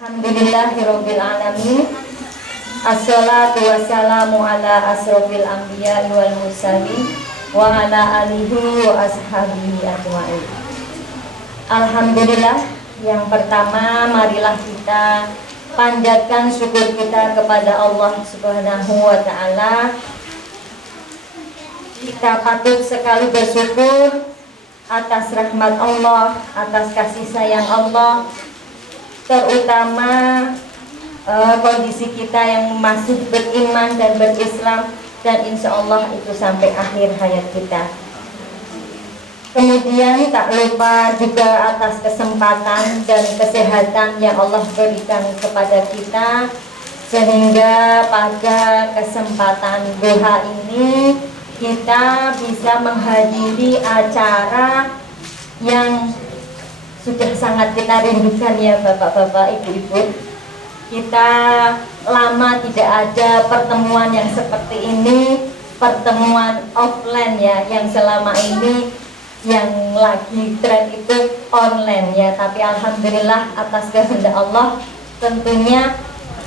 Alhamdulillahirabbil alamin. Assalatu wassalamu ala asrofil anbiya wal mursalin wa ala alihi wa ashabihi ajma'in. Alhamdulillah, yang pertama marilah kita panjatkan syukur kita kepada Allah Subhanahu wa taala. Kita patut sekali bersyukur atas rahmat Allah, atas kasih sayang Allah, terutama kondisi kita yang masih beriman dan berislam, dan insya Allah itu sampai akhir hayat kita. Kemudian tak lupa juga atas kesempatan dan kesehatan yang Allah berikan kepada kita, sehingga pada kesempatan duha ini kita bisa menghadiri acara yang sudah sangat kita rindukan ya bapak-bapak, ibu-ibu. Kita lama tidak ada pertemuan yang seperti ini, pertemuan offline ya, yang selama ini yang lagi tren itu online ya. Tapi alhamdulillah atas kehendak Allah, tentunya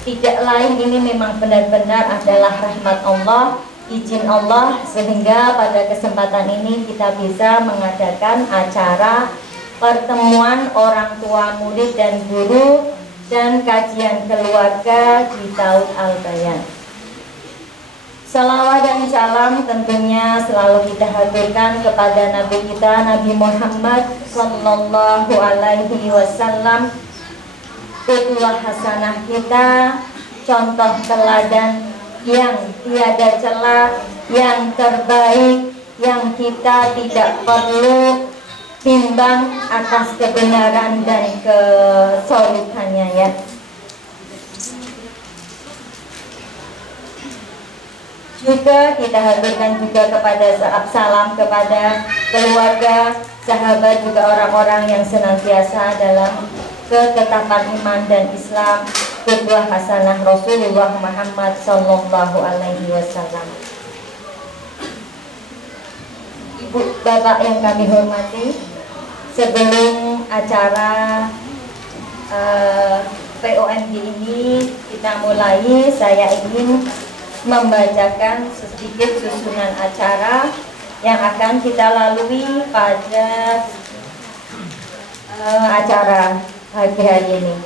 tidak lain, ini memang benar-benar adalah rahmat Allah, izin Allah, sehingga pada kesempatan ini kita bisa mengadakan acara pertemuan orang tua murid dan guru dan kajian keluarga di tahun Al-Bayan. Salawat dan salam tentunya selalu kita haturkan kepada Nabi kita, Nabi Muhammad Sallallahu Alaihi Wasallam, qudwah hasanah kita, contoh teladan yang tiada celah, yang terbaik, yang kita tidak perlu bimbang atas kebenaran dan kesolihannya ya. Juga kita haturkan juga kepada salam kepada keluarga, sahabat, juga orang-orang yang senantiasa dalam ketetapan iman dan Islam, qudwah hasanah Rasulullah Muhammad Sallallahu Alaihi Wasallam. Ibu bapak yang kami hormati, sebelum acara POMG ini kita mulai, saya ingin membacakan sedikit susunan acara yang akan kita lalui pada acara pagi hari ini.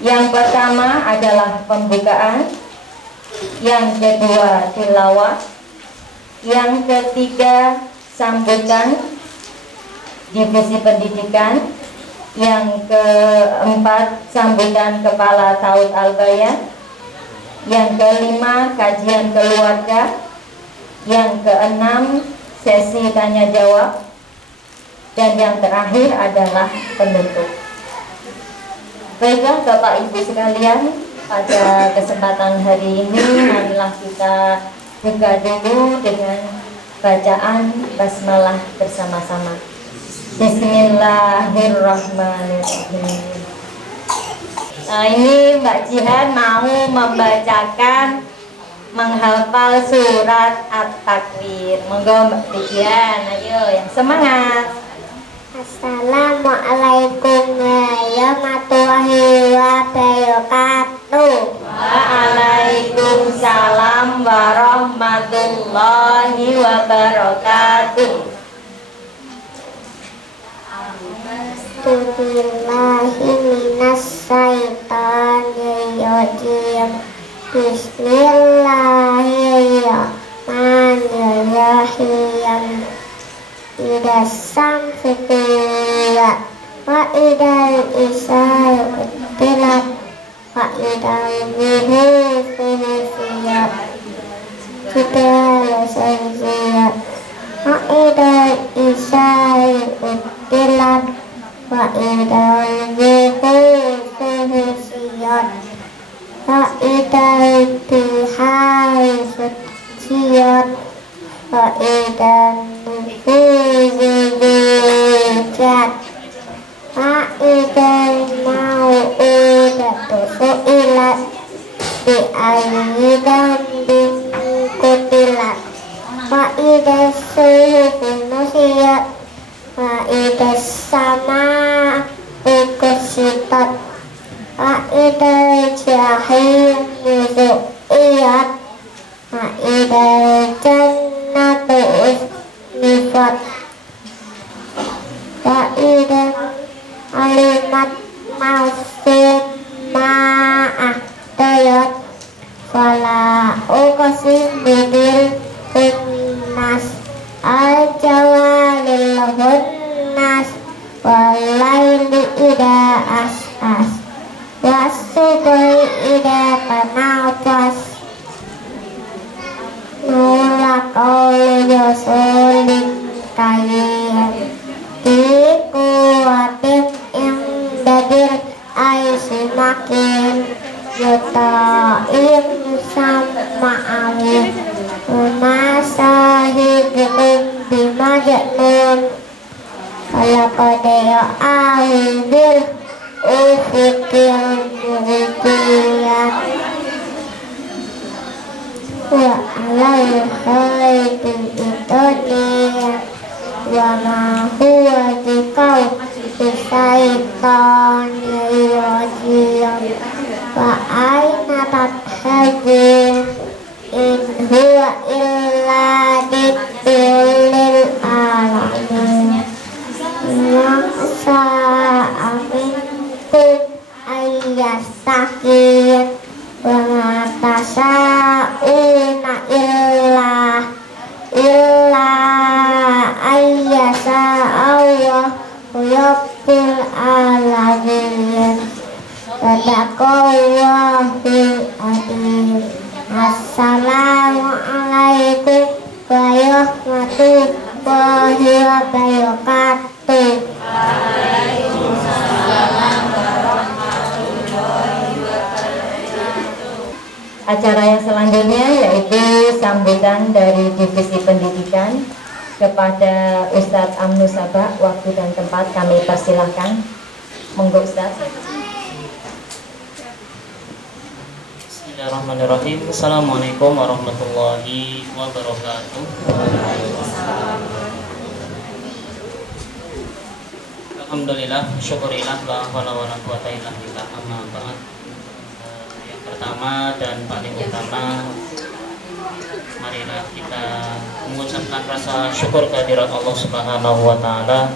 Yang pertama adalah pembukaan, yang kedua tilawah, yang ketiga sambutan divisi pendidikan, yang keempat sambutan kepala tahun Al-Bayan, yang kelima kajian keluarga, yang keenam sesi tanya jawab, dan yang terakhir adalah penutup. Baiklah Bapak Ibu sekalian, pada kesempatan hari ini marilah kita buka dulu dengan bacaan basmalah bersama-sama. Bismillahirrahmanirrahim. Nah, ini Mbak Jihan mau membacakan menghafal surat At-Takwir. Monggo Mbak Jihan, ayo yang semangat. Assalamualaikum warahmatullahi wabarakatuh. Waalaikumsalam warahmatullahi wabarakatuh. A'udzubillahi minasyaitonirrajim. Bismillahirrahmanirrahim. Idza samsu kuwirat wa idza isyaa'u utilat wa idza nujumu fusiyat jibala sayyiat wa idza isyaa'u utilat wa idza nujumu fusiyat wa idza bihari sujiyat wa idza nufuzilat wa idza mau'udatu su'ilat bi ayyi dhanbin qutilat wa idza suhufu nusiyat wa idza samaa'u kushitat wa idal jahim su'iyat wa idal jannatu usnifat wa idal alimat mausum ma'ah dayat fala uqsim bidil kunnas al-jawalil hunnas walaili ida as'as wasubai ida tanafas nula qaulu yusulim kayin dikuatin imdadir aisimakin yuta'in sama awin masahibukum bimajnun kalaqadaya awil ufikil muhtiyan wa alal khaitin idoniyan wa ma huwa dikau bisaitan yajiyam wa aina tathadin in huwa illa dikulil alamin yang sa'aminkum ayyastakin wa matasa'una illa ayyasa Allah Rabbul alamin sadaqallahul adzim. Assalamualaikum warahmatullahi wabarakatuh. Acara yang selanjutnya yaitu sambutan dari Divisi Pendidikan kepada Ustadz Amnu Sabah. Waktu dan tempat kami persilahkan. Monggo Ustadz. Bismillahirrahmanirrahim. Assalamualaikum warahmatullahi wabarakatuh. Alhamdulillah, syukurillah, la haula wala quwata illa billah, amma ba'd. Yang pertama dan paling utama, marilah kita mengucapkan rasa syukur kehadirat Allah Subhanahu wa taala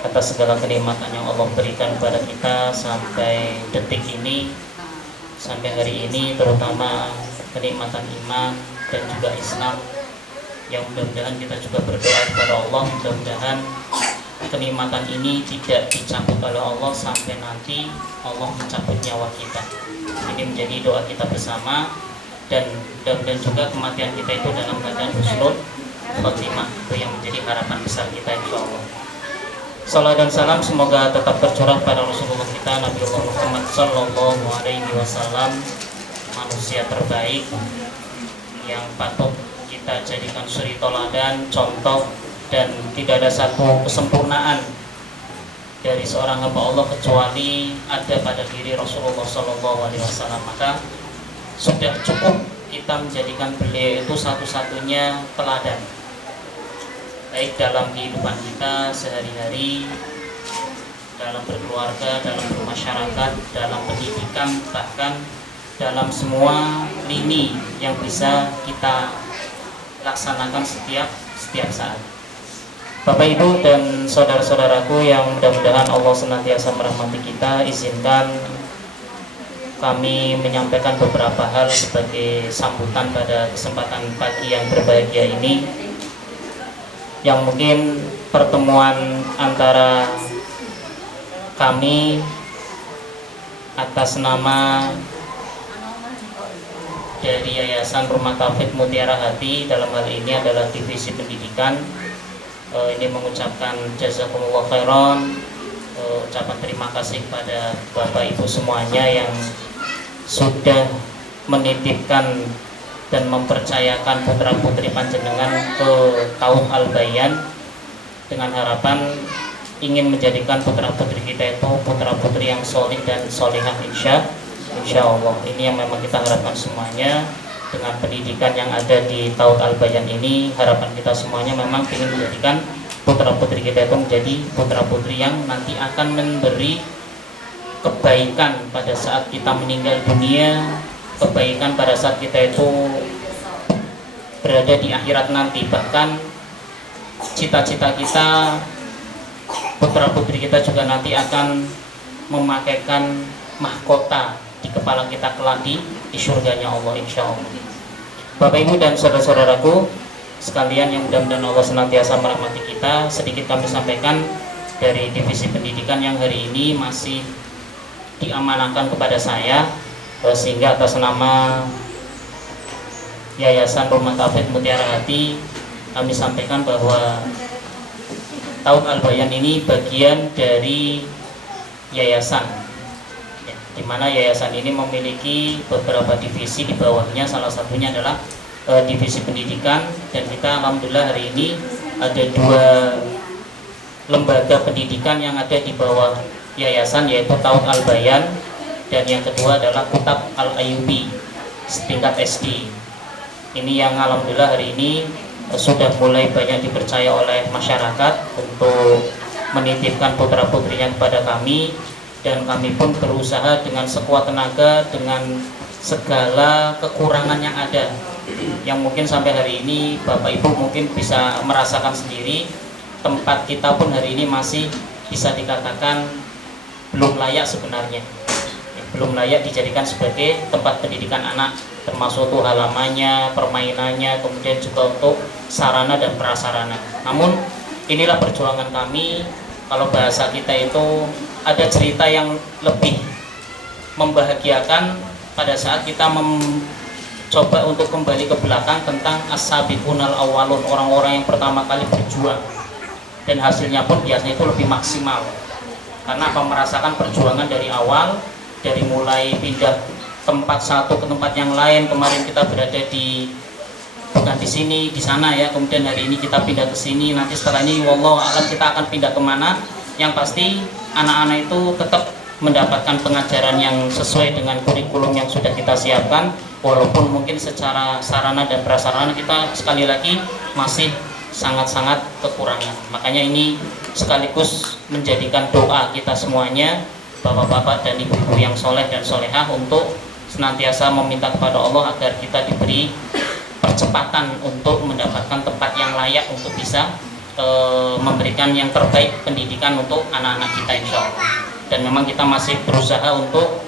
atas segala kenikmatan yang Allah berikan kepada kita sampai detik ini, sampai hari ini, terutama kenikmatan iman dan juga Islam, yang mudah-mudahan kita juga berdoa kepada Allah, mudah-mudahan kenikmatan ini tidak dicabut oleh Allah sampai nanti Allah mencabut nyawa kita. Ini menjadi doa kita bersama, dan mudah-mudahan juga kematian kita itu dalam keadaan husnul khotimah, itu yang menjadi harapan besar kita insyaallah. Salam dan salam semoga tetap tercurah pada Rasulullah kita Nabi Muhammad Sallallahu Alaihi Wasallam, manusia terbaik yang patut kita jadikan suri toladan, contoh, dan tidak ada satu kesempurnaan dari seorang hamba Allah kecuali ada pada diri Rasulullah Sallallahu Alaihi Wasallam. Maka sudah cukup kita menjadikan beliau itu satu-satunya teladan, baik dalam kehidupan kita sehari-hari, dalam berkeluarga, dalam bermasyarakat, dalam pendidikan, bahkan dalam semua lini yang bisa kita laksanakan setiap saat. Bapak Ibu dan saudara-saudaraku yang mudah-mudahan Allah senantiasa merahmati kita, izinkan kami menyampaikan beberapa hal sebagai sambutan pada kesempatan pagi yang berbahagia ini, yang mungkin pertemuan antara kami atas nama dari Yayasan Rumah Taufik Mutiara Hati, dalam hal ini adalah Divisi Pendidikan, ini mengucapkan jazakumullah khairan, ucapan terima kasih kepada Bapak Ibu semuanya yang sudah menitipkan dan mempercayakan putra putri panjenengan ke kaum Al-Bayan dengan harapan ingin menjadikan putra putri kita itu putra putri yang solih dan solihah insya Allah. Ini yang memang kita harapkan semuanya. Dengan pendidikan yang ada di Taut Al-Bayan ini, harapan kita semuanya memang ingin menjadikan putra putri kita itu menjadi putra putri yang nanti akan memberi kebaikan pada saat kita meninggal dunia, kebaikan pada saat kita itu berada di akhirat nanti. Bahkan cita-cita kita, putra putri kita juga nanti akan memakaikan mahkota di kepala kita kelak di surganya Allah, insya Allah. Bapak Ibu dan saudara-saudaraku sekalian yang mudah-mudahan Allah senantiasa merahmati kita, sedikit kami sampaikan dari divisi pendidikan yang hari ini masih diamanahkan kepada saya, sehingga atas nama Yayasan Rumah Taufik Mutiara Hati kami sampaikan bahwa Tahun Al-Bayan ini bagian dari yayasan, di mana yayasan ini memiliki beberapa divisi di bawahnya. Salah satunya adalah divisi pendidikan, dan kita alhamdulillah hari ini ada 2 lembaga pendidikan yang ada di bawah yayasan, yaitu Tahun Al-Bayan dan yang kedua adalah Kutab Al-Ayubi setingkat SD. Ini yang alhamdulillah hari ini sudah mulai banyak dipercaya oleh masyarakat untuk menitipkan putra putrinya kepada kami, dan kami pun berusaha dengan sekuat tenaga dengan segala kekurangan yang ada, yang mungkin sampai hari ini Bapak Ibu mungkin bisa merasakan sendiri. Tempat kita pun hari ini masih bisa dikatakan belum layak sebenarnya, belum layak dijadikan sebagai tempat pendidikan anak, termasuk untuk halamannya, permainannya, kemudian juga untuk sarana dan prasarana. Namun inilah perjuangan kami. Kalau bahasa kita itu ada cerita yang lebih membahagiakan pada saat kita mencoba untuk kembali ke belakang tentang as-sabiqunal awwalun, orang-orang yang pertama kali berjuang, dan hasilnya pun biasanya itu lebih maksimal karena apa, merasakan perjuangan dari awal, dari mulai pindah tempat satu ke tempat yang lain. Kemarin kita berada di, bukan di sini, di sana ya, kemudian hari ini kita pindah ke sini, nanti setelah ini wallahu a'lam kita akan pindah kemana. Yang pasti anak-anak itu tetap mendapatkan pengajaran yang sesuai dengan kurikulum yang sudah kita siapkan, walaupun mungkin secara sarana dan prasarana kita sekali lagi masih sangat-sangat kekurangan. Makanya ini sekaligus menjadikan doa kita semuanya, bapak-bapak dan ibu-ibu yang soleh dan solehah, untuk senantiasa meminta kepada Allah agar kita diberi percepatan untuk mendapatkan tempat yang layak untuk bisa memberikan yang terbaik pendidikan untuk anak-anak kita, insya Allah. Dan memang kita masih berusaha untuk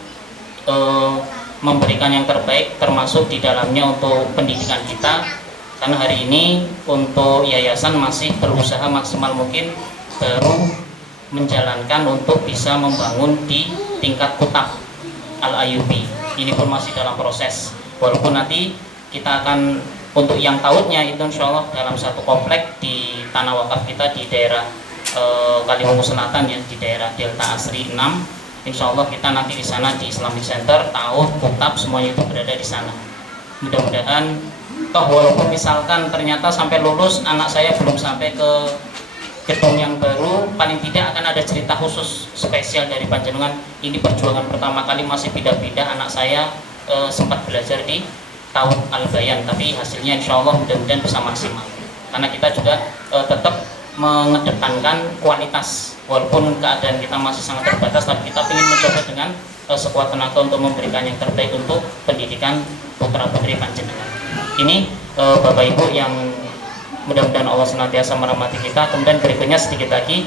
memberikan yang terbaik, termasuk di dalamnya untuk pendidikan kita, karena hari ini untuk yayasan masih berusaha maksimal mungkin baru menjalankan untuk bisa membangun di tingkat Kutab Al-Ayubi. Ini pun masih dalam proses, walaupun nanti kita akan untuk yang tautnya itu insya Allah dalam satu komplek di tanah wakaf kita di daerah Kaliwungu Selatan ya, di daerah Delta Asri 6. Insya Allah kita nanti di sana di Islamic Center, taut, Kutab, semuanya itu berada di sana. Mudah-mudahan toh walaupun misalkan ternyata sampai lulus anak saya belum sampai ke gedung yang baru, paling tidak akan ada cerita khusus spesial dari panjenengan. Ini perjuangan pertama kali masih pindah-pindah, anak saya sempat belajar di Tahun Al-Bayan, tapi hasilnya insya Allah mudah-mudahan bisa maksimal, karena kita juga tetap mengedepankan kualitas. Walaupun keadaan kita masih sangat terbatas, tapi kita ingin mencoba dengan sekuat tenaga untuk memberikan yang terbaik untuk pendidikan putra putri panjenengan. Ini Bapak Ibu yang mudah-mudahan Allah senantiasa merahmati kita. Kemudian berikutnya sedikit lagi,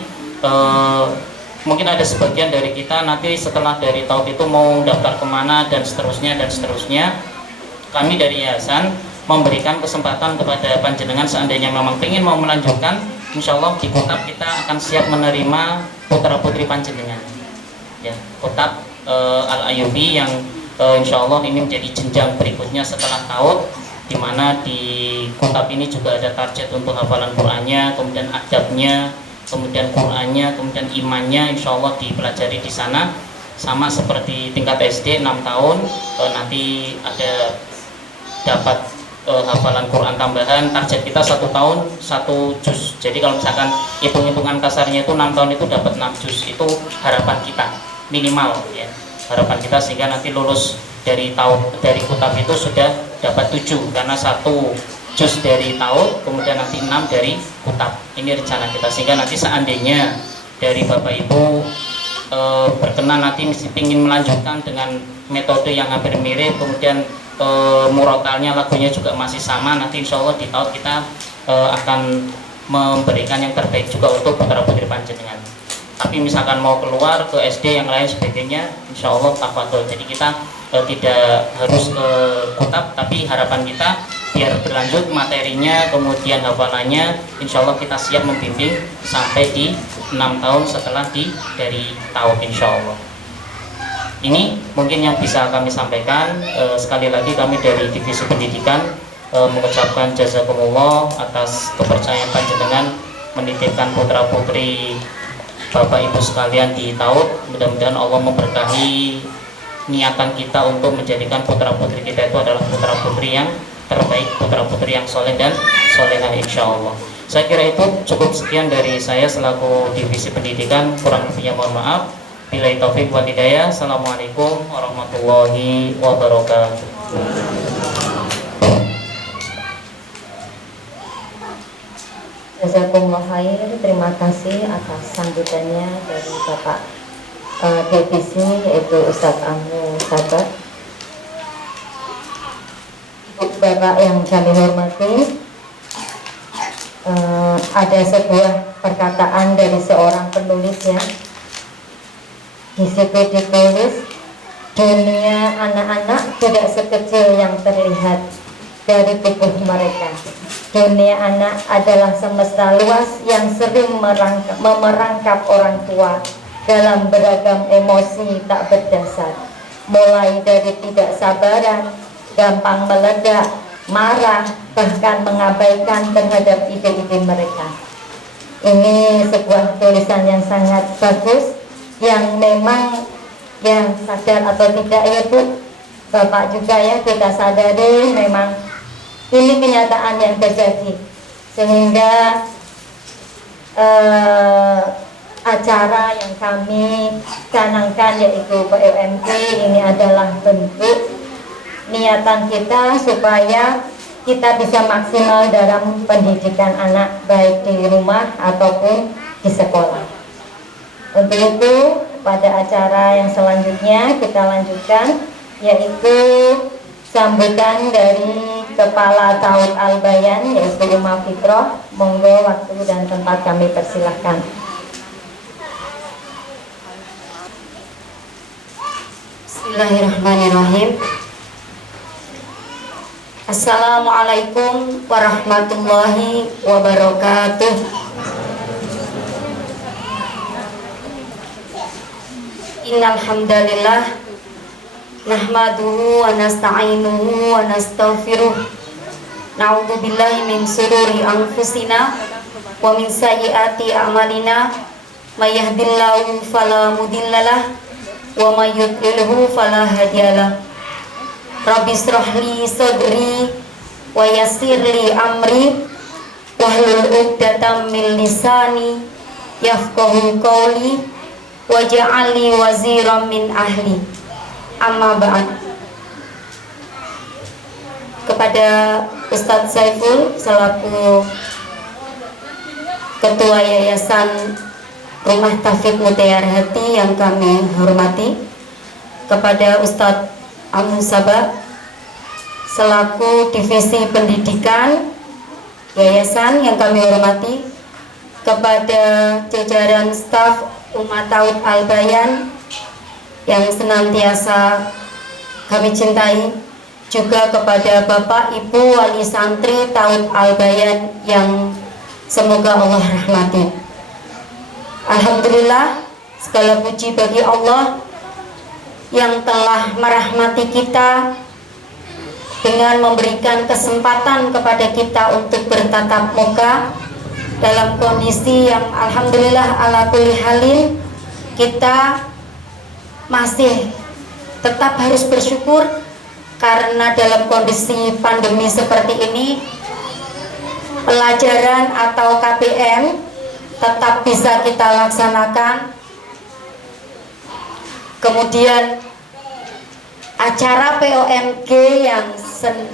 mungkin ada sebagian dari kita nanti setelah dari tahun itu mau daftar kemana dan seterusnya dan seterusnya. Kami dari yayasan memberikan kesempatan kepada panjenengan seandainya memang ingin mau melanjutkan, insya Allah di Kutab kita akan siap menerima putra putri panjenengan ya, Kutab Al-Ayubi yang insya Allah ini menjadi jenjang berikutnya setelah taut, di mana di Kutab ini juga ada target untuk hafalan Qur'annya, kemudian adabnya, kemudian Qur'annya, kemudian imannya, insya Allah dipelajari di sana. Sama seperti tingkat SD 6 tahun, nanti ada dapat hafalan Quran tambahan. Target kita 1 tahun 1 juz. Jadi kalau misalkan hitung-hitungan kasarnya itu 6 tahun itu dapat 6 juz. Itu harapan kita minimal ya. Harapan kita sehingga nanti lulus dari Kutab itu sudah dapat 7, karena 1 juz dari tahun, kemudian nanti 6 dari Kutab. Ini rencana kita, sehingga nanti seandainya dari Bapak Ibu berkenan nanti mesti ingin melanjutkan dengan metode yang hampir mirip, kemudian murotalnya lagunya juga masih sama, nanti insya Allah di tahun kita akan memberikan yang terbaik juga untuk putra putri panjenengan. Tapi misalkan mau keluar ke SD yang lain sebagainya, insya Allah tafadhol. Jadi kita tidak harus kutab, tapi harapan kita biar berlanjut materinya, kemudian hafalannya, insya Allah kita siap membimbing sampai di 6 tahun setelah dari tahun, insya Allah. Ini mungkin yang bisa kami sampaikan. Sekali lagi kami dari Divisi Pendidikan mengucapkan jazakumullah atas kepercayaan panjenengan menitipkan putra putri Bapak Ibu sekalian di Taut. Mudah-mudahan Allah memberkahi niatan kita untuk menjadikan putra putri kita itu adalah putra putri yang terbaik, putra putri yang soleh dan solehah insya Allah. Saya kira itu cukup. Sekian dari saya selaku Divisi Pendidikan, kurang lebihnya mohon maaf. Billahi taufik wal hidayah. Assalamualaikum warahmatullahi wabarakatuh. Jazakumullah khair, terima kasih atas sambutannya dari Bapak Divisi yaitu Ustadz Amnu Sabat. Ibu Bapak yang kami hormati, ada sebuah perkataan dari seorang penulis ya. Di situ ditulis, dunia anak-anak tidak sekecil yang terlihat dari tubuh mereka. Dunia anak adalah semesta luas yang sering memerangkap orang tua dalam beragam emosi tak berdasar, mulai dari tidak sabaran, gampang meledak, marah, bahkan mengabaikan terhadap ide-ide mereka. Ini sebuah tulisan yang sangat bagus, yang memang yang sadar atau tidak ya Bu, Bapak juga ya, kita sadari memang ini kenyataan yang terjadi, sehingga acara yang kami canangkan yaitu POMG ini adalah bentuk niatan kita supaya kita bisa maksimal dalam pendidikan anak baik di rumah ataupun di sekolah. Untuk itu pada acara yang selanjutnya kita lanjutkan yaitu sambutan dari Kepala Taut Al-Bayan yaitu Umar Fitroh. Monggo waktu dan tempat kami persilahkan. Bismillahirrahmanirrahim. Assalamualaikum warahmatullahi wabarakatuh. Innal hamdalillah nahmaduhu wa nasta'inuhu wa nastaghfiruh. Na'udzu billahi min shururi anfusina wa min sayyiati a'malina. May yahdihillahu fala mudhillalah wa may yudlilhu fala hadiyalah. Rabbi shrah li sadri wa yassir li amri wahlul 'uqdatam min lisani yafqahu qawli waj'al li waziran min ahli. Amma ba'd. Kepada Ustadz Saiful selaku Ketua Yayasan Rumah Taufik Mutiara Hati yang kami hormati, kepada Ustadz Amnu Sabat selaku Divisi Pendidikan Yayasan yang kami hormati, kepada jajaran staf Umat Taut Al-Bayan yang senantiasa kami cintai, juga kepada Bapak Ibu Wali Santri Taut Al-Bayan yang semoga Allah rahmati. Alhamdulillah, segala puji bagi Allah yang telah merahmati kita dengan memberikan kesempatan kepada kita untuk bertatap muka dalam kondisi yang alhamdulillah ala kulli halin kita masih tetap harus bersyukur, karena dalam kondisi pandemi seperti ini pelajaran atau KPM tetap bisa kita laksanakan. Kemudian acara POMG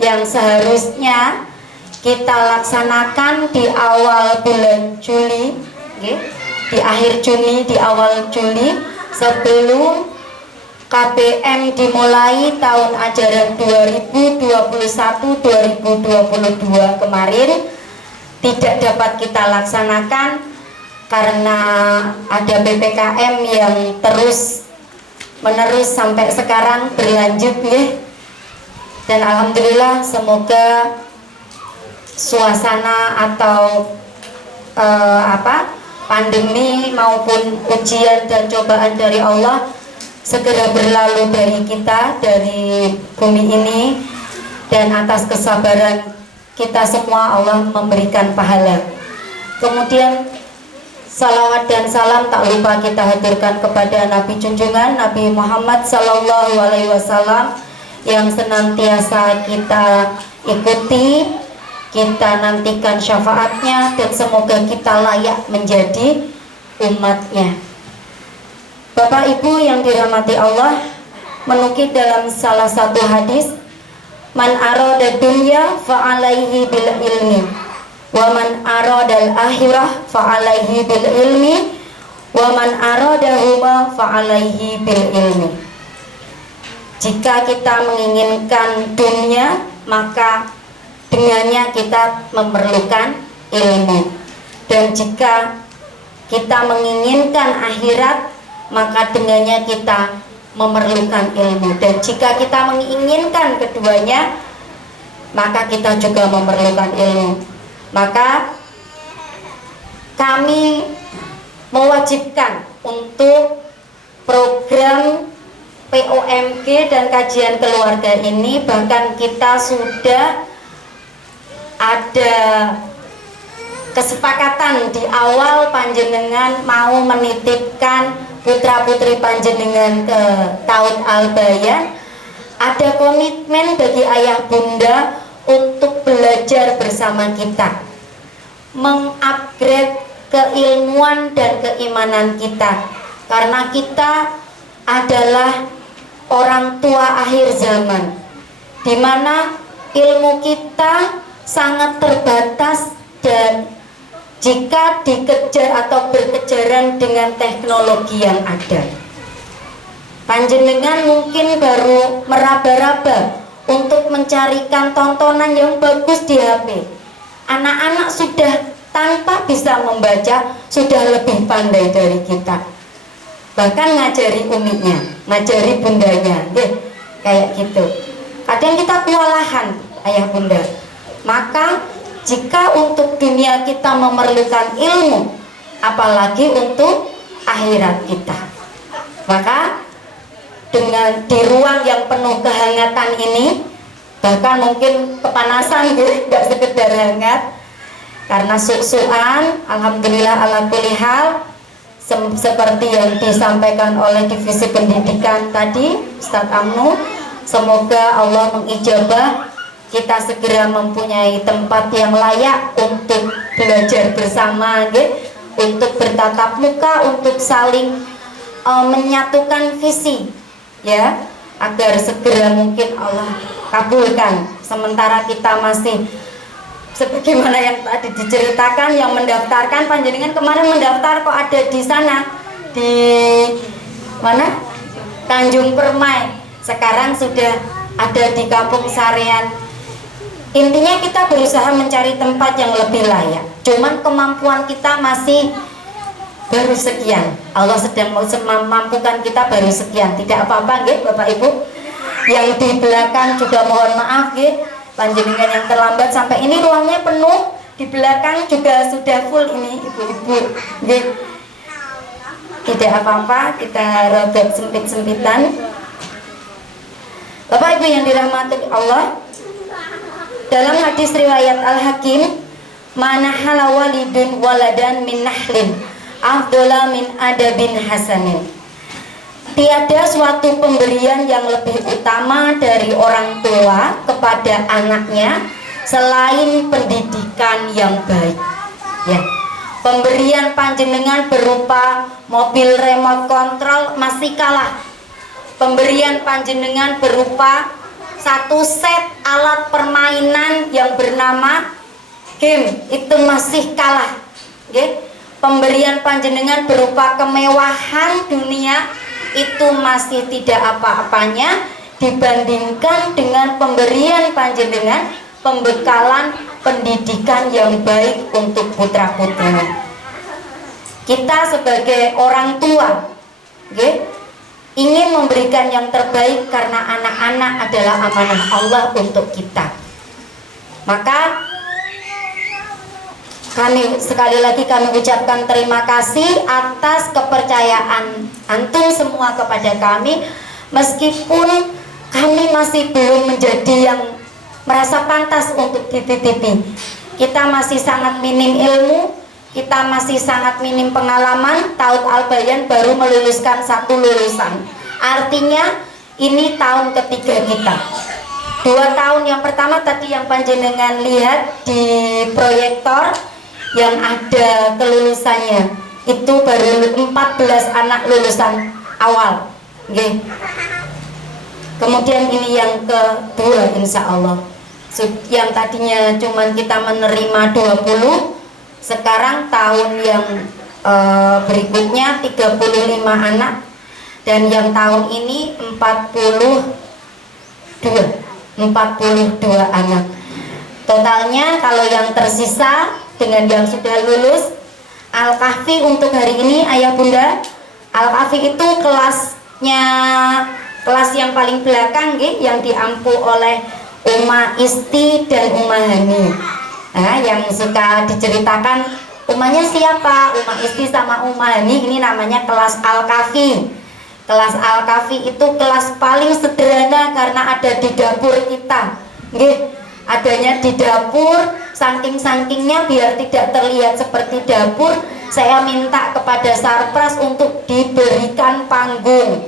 yang seharusnya kita laksanakan di awal bulan Juli, di akhir Juni, di awal Juli, sebelum KBM dimulai tahun ajaran 2021-2022 kemarin tidak dapat kita laksanakan karena ada PPKM yang terus menerus sampai sekarang berlanjut ya. Dan alhamdulillah semoga suasana atau pandemi maupun ujian dan cobaan dari Allah segera berlalu dari kita, dari bumi ini, dan atas kesabaran kita semua Allah memberikan pahala. Kemudian salawat dan salam tak lupa kita haturkan kepada Nabi junjungan Nabi Muhammad Sallallahu Alaihi Wasallam yang senantiasa kita ikuti, kita nantikan syafaatnya, dan semoga kita layak menjadi umatnya. Bapak Ibu yang dirahmati Allah, menukil dalam salah satu hadis, man arada dunya fa'alaihi bil ilmi wa man aradal akhirah fa'alaihi bil ilmi wa man aradahuma fa'alaihi bil ilmi. Jika kita menginginkan dunia, maka dengannya kita memerlukan ilmu. Dan jika kita menginginkan akhirat, maka dengannya kita memerlukan ilmu. Dan jika kita menginginkan keduanya, maka kita juga memerlukan ilmu. Maka kami mewajibkan untuk program POMG dan kajian keluarga ini, bahkan kita sudah ada kesepakatan di awal panjenengan mau menitipkan putra putri panjenengan ke Taut Al-Bayan. Ada komitmen bagi ayah bunda untuk belajar bersama kita, mengupgrade keilmuan dan keimanan kita, karena kita adalah orang tua akhir zaman, di mana ilmu kita sangat terbatas dan jika dikejar atau berkejaran dengan teknologi yang ada. Panjenengan mungkin baru meraba-raba untuk mencarikan tontonan yang bagus di HP. Anak-anak sudah tanpa bisa membaca sudah lebih pandai dari kita. Bahkan ngajari uminya, ngajari bundanya, kayak gitu. Kadang kita kewalahan ayah bunda. Maka jika untuk dunia kita memerlukan ilmu, apalagi untuk akhirat kita. Maka dengan di ruang yang penuh kehangatan ini, bahkan mungkin kepanasan nggak sekedar hangat, karena suk-sukan, alhamdulillah ala kulli hal, seperti yang disampaikan oleh divisi pendidikan tadi Ustadz Amnu, semoga Allah mengijabah kita segera mempunyai tempat yang layak untuk belajar bersama, untuk bertatap muka, untuk saling menyatukan visi, ya, agar segera mungkin Allah kabulkan. Sementara kita masih sebagaimana yang tadi diceritakan, yang mendaftarkan panjenengan kemarin mendaftar kok ada di sana di mana Tanjung Permai, sekarang sudah ada di Kampung Sarean. Intinya kita berusaha mencari tempat yang lebih layak. Cuman kemampuan kita masih baru sekian. Allah sedang memampukan kita baru sekian. Tidak apa-apa, Bapak Ibu. Yang di belakang juga mohon maaf, panjenengan yang terlambat sampai ini ruangnya penuh. Di belakang juga sudah full ini, ibu-ibu. Tidak apa-apa, kita rada sempit-sempitan. Bapak Ibu yang dirahmati Allah, dalam hadis riwayat Al-Hakim, mana halawalidun waladan min nahlin afdola min adabin hasanin. Tiada suatu pemberian yang lebih utama dari orang tua kepada anaknya selain pendidikan yang baik. Ya, pemberian panjenengan berupa mobil remote control masih kalah. Pemberian panjenengan berupa satu set alat permainan yang bernama game itu masih kalah. Pemberian panjenengan berupa kemewahan dunia itu masih tidak apa-apanya dibandingkan dengan pemberian panjenengan pembekalan pendidikan yang baik untuk putra-putrinya. Kita sebagai orang tua, okay, ingin memberikan yang terbaik karena anak-anak adalah amanah Allah untuk kita. Maka sekali lagi kami ucapkan terima kasih atas kepercayaan antum semua kepada kami, meskipun kami masih belum menjadi yang merasa pantas untuk dititipi. Kita masih sangat minim ilmu, kita masih sangat minim pengalaman. Taud Al-Bayan baru meluluskan 1 lulusan, artinya ini tahun ketiga kita. 2 tahun yang pertama tadi yang panjenengan lihat di proyektor yang ada kelulusannya, itu baru 14 anak lulusan awal, okay. Kemudian ini yang kedua, insya Allah. Yang tadinya cuman kita menerima 20, sekarang tahun yang berikutnya 35 anak, dan yang tahun ini 42 anak. Totalnya kalau yang tersisa dengan yang sudah lulus Al-Kahfi untuk hari ini, ayah bunda, Al-Kahfi itu kelas yang paling belakang, yang diampu oleh Uma Isti dan Uma Hani. Nah, yang suka diceritakan umanya siapa, Uma Isti sama Uma Hani, ini namanya kelas Al-Kahfi. Kelas Al-Kahfi itu kelas paling sederhana karena ada di dapur kita, adanya di dapur. Saking-sakingnya biar tidak terlihat seperti dapur, saya minta kepada Sarpras untuk diberikan panggung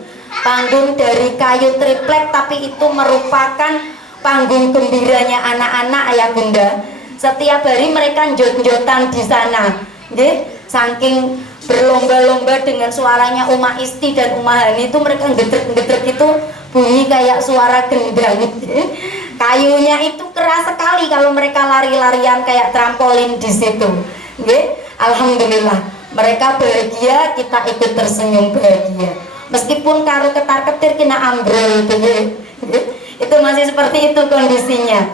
dari kayu triplek, tapi itu merupakan panggung gembiranya anak-anak, ayah bunda. Setiap hari mereka jot-jotan di sana, saking berlomba-lomba dengan suaranya Uma Isti dan Uma Hani itu, mereka gedrek-gedrek itu bunyi kayak suara gendang. Kayunya itu keras sekali kalau mereka lari-larian kayak trampolin di situ. Alhamdulillah mereka bahagia, kita ikut tersenyum bahagia. Meskipun karo ketar-ketir kena ambrol itu masih seperti itu kondisinya.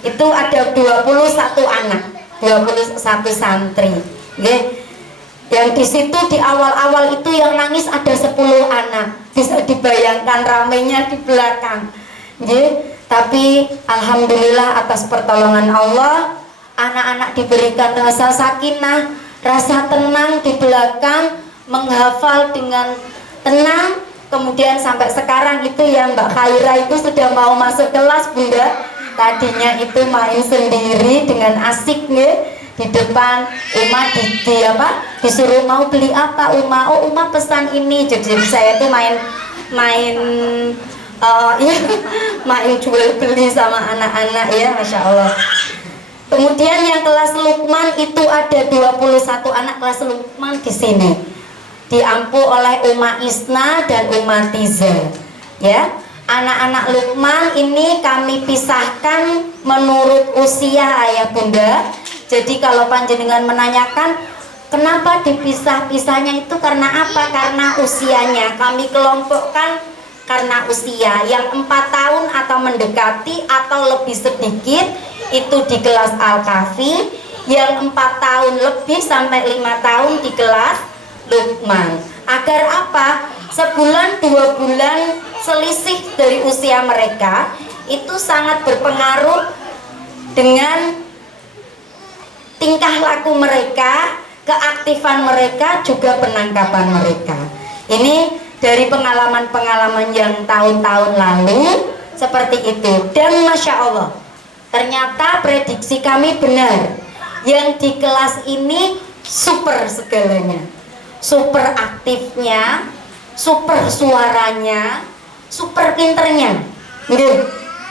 Itu ada 21 anak, 21 santri. Yang di situ di awal-awal itu yang nangis ada 10 anak. Bisa dibayangkan ramainya di belakang. Tapi alhamdulillah atas pertolongan Allah, anak-anak diberikan rasa sakinah, rasa tenang di belakang, menghafal dengan tenang. Kemudian sampai sekarang itu ya Mbak Khaira itu sudah mau masuk kelas bunda. Tadinya itu main sendiri dengan asik di depan. Uma disuruh mau beli apa Uma, oh Uma pesan ini. Jadi saya tuh main jual beli sama anak-anak ya, Masya Allah. Kemudian yang kelas Lukman itu ada 21 anak kelas Lukman di sini, diampu oleh Uma Isna dan Uma Tiza. Ya, anak-anak Lukman ini kami pisahkan menurut usia ayah bunda. Jadi kalau panjenengan menanyakan kenapa dipisah-pisahnya itu karena apa? Karena usianya. Kami kelompokkan karena usia. Yang 4 tahun atau mendekati atau lebih sedikit itu di kelas Al-Kahfi, yang 4 tahun lebih sampai 5 tahun di kelas Lukman. Agar apa? Sebulan 2 bulan selisih dari usia mereka itu sangat berpengaruh dengan tingkah laku mereka, keaktifan mereka, juga penangkapan mereka. Ini dari pengalaman-pengalaman yang tahun-tahun lalu seperti itu. Dan Masya Allah, ternyata prediksi kami benar. Yang di kelas ini super segalanya, super aktifnya, super suaranya, super pinternya.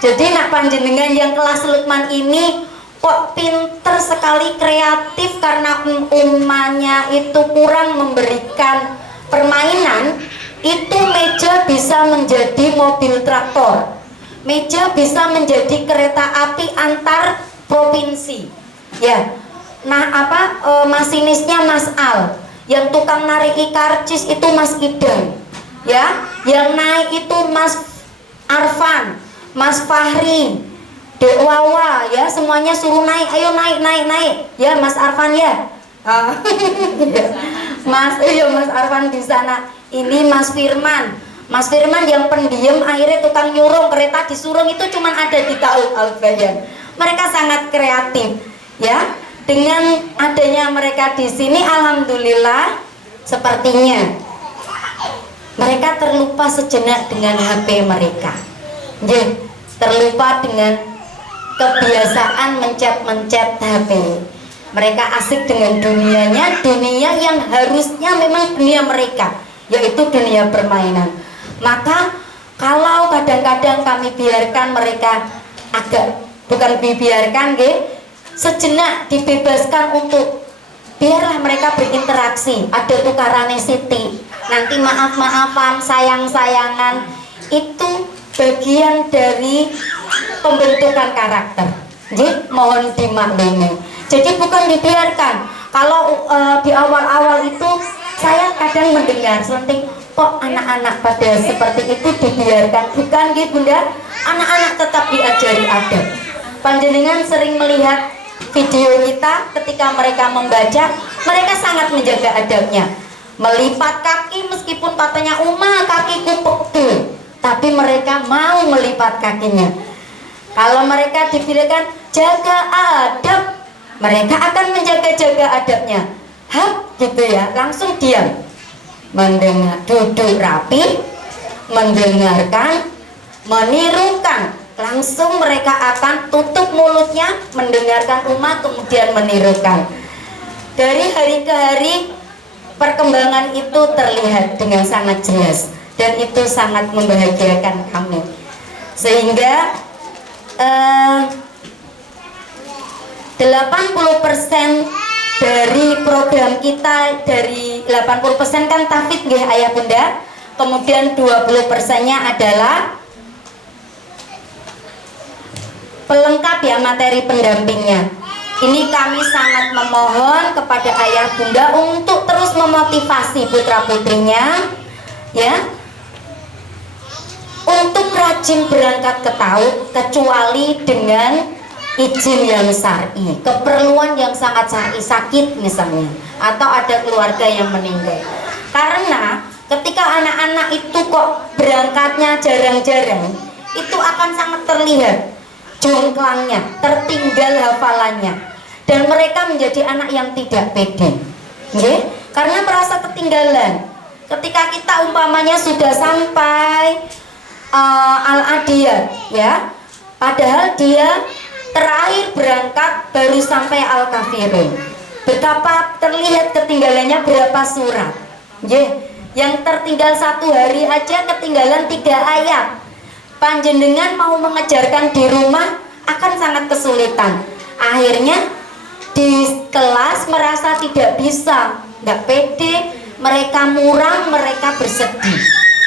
Jadi nak panjenengan yang kelas Lukman ini kok pinter sekali, kreatif, karena umumnya itu kurang memberikan permainan. Itu meja bisa menjadi mobil traktor, meja bisa menjadi kereta api antar provinsi. Ya, nah masinisnya Mas Al, yang tukang narik karcis itu Mas Idan. ya. Yang naik itu Mas Arfan, Mas Fahri, Dek Wawa, ya, semuanya suruh naik, ayo naik, ya Mas Arfan ya. Mas Arfan di sana. Ini Mas Firman yang pendiam, akhirnya tukang nyurung, kereta disurung itu cuman ada di Taut Al-Bayan. Mereka sangat kreatif, ya. Dengan adanya mereka di sini, alhamdulillah, sepertinya mereka terlupa sejenak dengan HP mereka. Terlupa dengan kebiasaan mencet HP. Mereka asik dengan dunianya, dunia yang harusnya memang dunia mereka, yaitu dunia permainan. Maka kalau kadang-kadang kami biarkan mereka sejenak dibebaskan untuk biarlah mereka berinteraksi, ada tukarannya Siti, nanti maaf-maafan, sayang-sayangan, itu bagian dari pembentukan karakter. Jadi mohon dimaklumi. Jadi bukan dibiarkan. Kalau di awal-awal itu saya kadang mendengar selenting, kok anak-anak pada seperti itu dibiarkan. Bukan gitu Bunda, anak-anak tetap diajari adab. Panjenengan sering melihat video kita ketika mereka membaca, mereka sangat menjaga adabnya. Melipat kaki meskipun katanya Uma kakiku pegel, tapi mereka mau melipat kakinya. Kalau mereka dibiarkan jaga adab, mereka akan menjaga-jaga adabnya. Gitu ya, langsung diam. Mendengar, duduk rapi, mendengarkan, menirukan. Langsung mereka akan tutup mulutnya, mendengarkan umat, kemudian menirukan. Dari hari ke hari, perkembangan itu terlihat dengan sangat jelas. Dan itu sangat membahagiakan kami. Sehingga 80% dari program kita, dari 80% kan tahfidz nggih Ayah Bunda, kemudian 20%-nya adalah pelengkap ya, materi pendampingnya. Ini kami sangat memohon kepada Ayah Bunda untuk terus memotivasi putra putrinya, ya, untuk rajin berangkat ke Taut, kecuali dengan izin yang syar'i, keperluan yang sangat syar'i, sakit misalnya, atau ada keluarga yang meninggal. Karena ketika anak-anak itu kok berangkatnya jarang-jarang, itu akan sangat terlihat jongklangnya, tertinggal hafalannya, dan mereka menjadi anak yang tidak pede, karena merasa ketinggalan. Ketika kita umpamanya sudah sampai Al-Adiyat, ya, padahal dia terakhir berangkat baru sampai Al-Kafirun, betapa terlihat ketinggalannya berapa surat, yang tertinggal 1 hari aja ketinggalan 3 ayat. Panjenengan mau mengejarkan di rumah akan sangat kesulitan. Akhirnya di kelas merasa tidak bisa, nggak pede, mereka muram, mereka bersedih,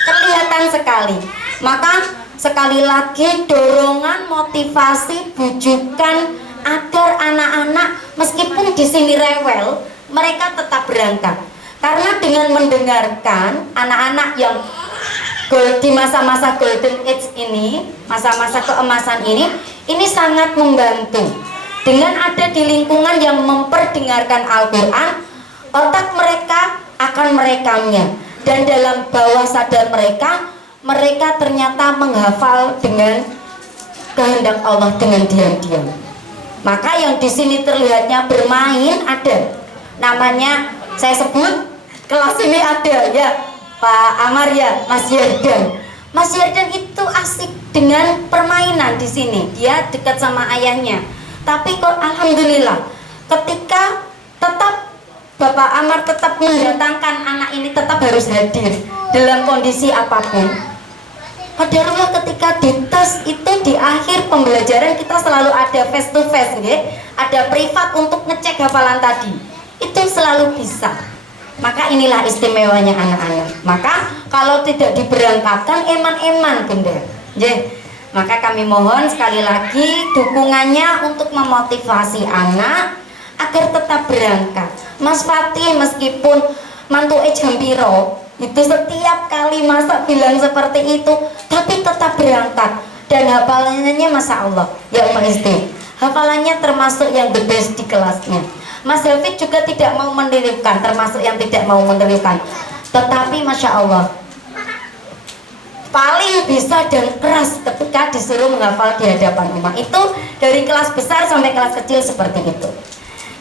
kelihatan sekali. Maka sekali lagi dorongan, motivasi, bujukan agar anak-anak meskipun di sini rewel, mereka tetap berangkat. Karena dengan mendengarkan anak-anak yang di masa-masa golden age ini, masa-masa keemasan ini sangat membantu. Dengan ada di lingkungan yang memperdengarkan Al-Quran, otak mereka akan merekamnya, dan dalam bawah sadar mereka ternyata menghafal dengan kehendak Allah dengan diam-diam. Maka yang di sini terlihatnya bermain ada, namanya saya sebut kelas ini ada ya, Pak Amar ya, Mas Yardan. Mas Yardan itu asik dengan permainan di sini. Dia dekat sama ayahnya. Tapi kok alhamdulillah ketika tetap Bapak Amar tetap mendatangkan anak ini tetap harus hadir dalam kondisi apapun. Qadarullah ketika dites itu di akhir pembelajaran kita selalu ada face to face, ada privat untuk ngecek hafalan tadi. Itu selalu bisa. Maka inilah istimewanya anak-anak. Maka kalau tidak diberangkatkan eman-eman Bunda. Maka kami mohon sekali lagi dukungannya untuk memotivasi anak agar tetap berangkat. Mas Fatih meskipun mantu jam piro, Itu setiap kali masak bilang seperti itu, tapi tetap berangkat. Dan hafalannya Masya Allah, ya Ummah Isti, hafalannya termasuk yang the best di kelasnya. Mas David juga tidak mau menirukan, termasuk yang tidak mau menirukan. Tetapi Masya Allah, paling bisa dan keras ketika disuruh menghafal di hadapan umat. Itu dari kelas besar sampai kelas kecil seperti itu.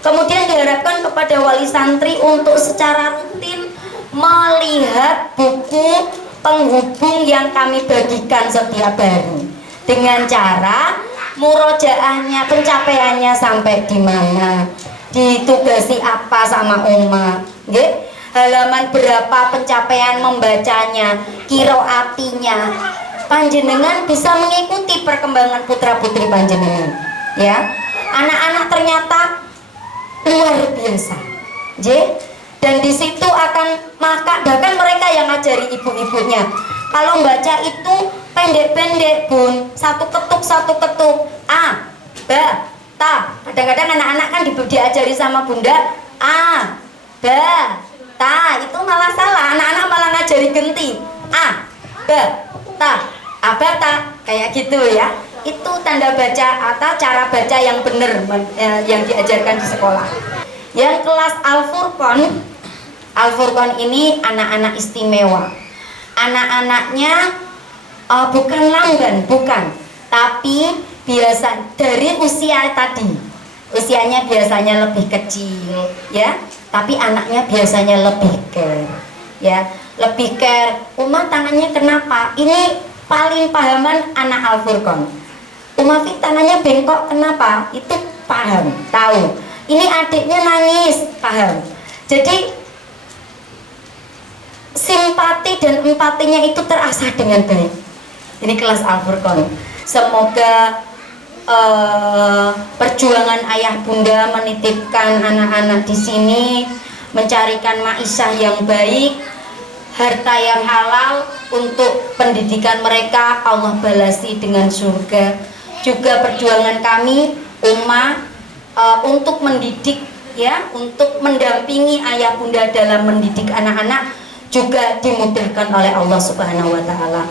Kemudian diharapkan kepada wali santri untuk secara rutin melihat buku penghubung yang kami bagikan setiap hari, dengan cara murojaahnya, pencapaiannya sampai di mana, ditugasi apa sama umat, halaman berapa pencapaian membacanya, kiroatinya. Panjenengan bisa mengikuti perkembangan putra putri panjenengan, ya. Anak-anak ternyata luar biasa, dan di situ akan bahkan mereka yang ngajari ibu-ibunya. Kalau baca itu pendek-pendek Bun, satu ketuk, a, ba, ta. Kadang-kadang anak-anak kan diajari sama bunda a, ba, ta, itu malah salah. Anak-anak malah ngajari genti a, ba, ta, abata, kayak gitu ya. Itu tanda baca atau cara baca yang benar yang diajarkan di sekolah. Yang kelas Al-Furqan ini anak-anak istimewa. Anak-anaknya bukan lamban, bukan, tapi biasa dari usia tadi. Usianya biasanya lebih kecil, ya. Tapi anaknya biasanya lebih care, ya. Lebih care. Uma tangannya kenapa? Ini paling pahaman anak Al-Furqan. Uma Fit tangannya bengkok kenapa? Itu paham, tahu. Ini adiknya nangis, paham. Jadi simpati dan empatinya itu terasa dengan baik. Ini kelas Al-Furqan. Semoga perjuangan ayah bunda menitipkan anak-anak di sini, mencarikan maisha yang baik, harta yang halal untuk pendidikan mereka, Allah balasi dengan surga. Juga perjuangan kami ummah untuk mendidik, ya, untuk mendampingi ayah bunda dalam mendidik anak-anak juga dimudahkan oleh Allah Subhanahu wa taala.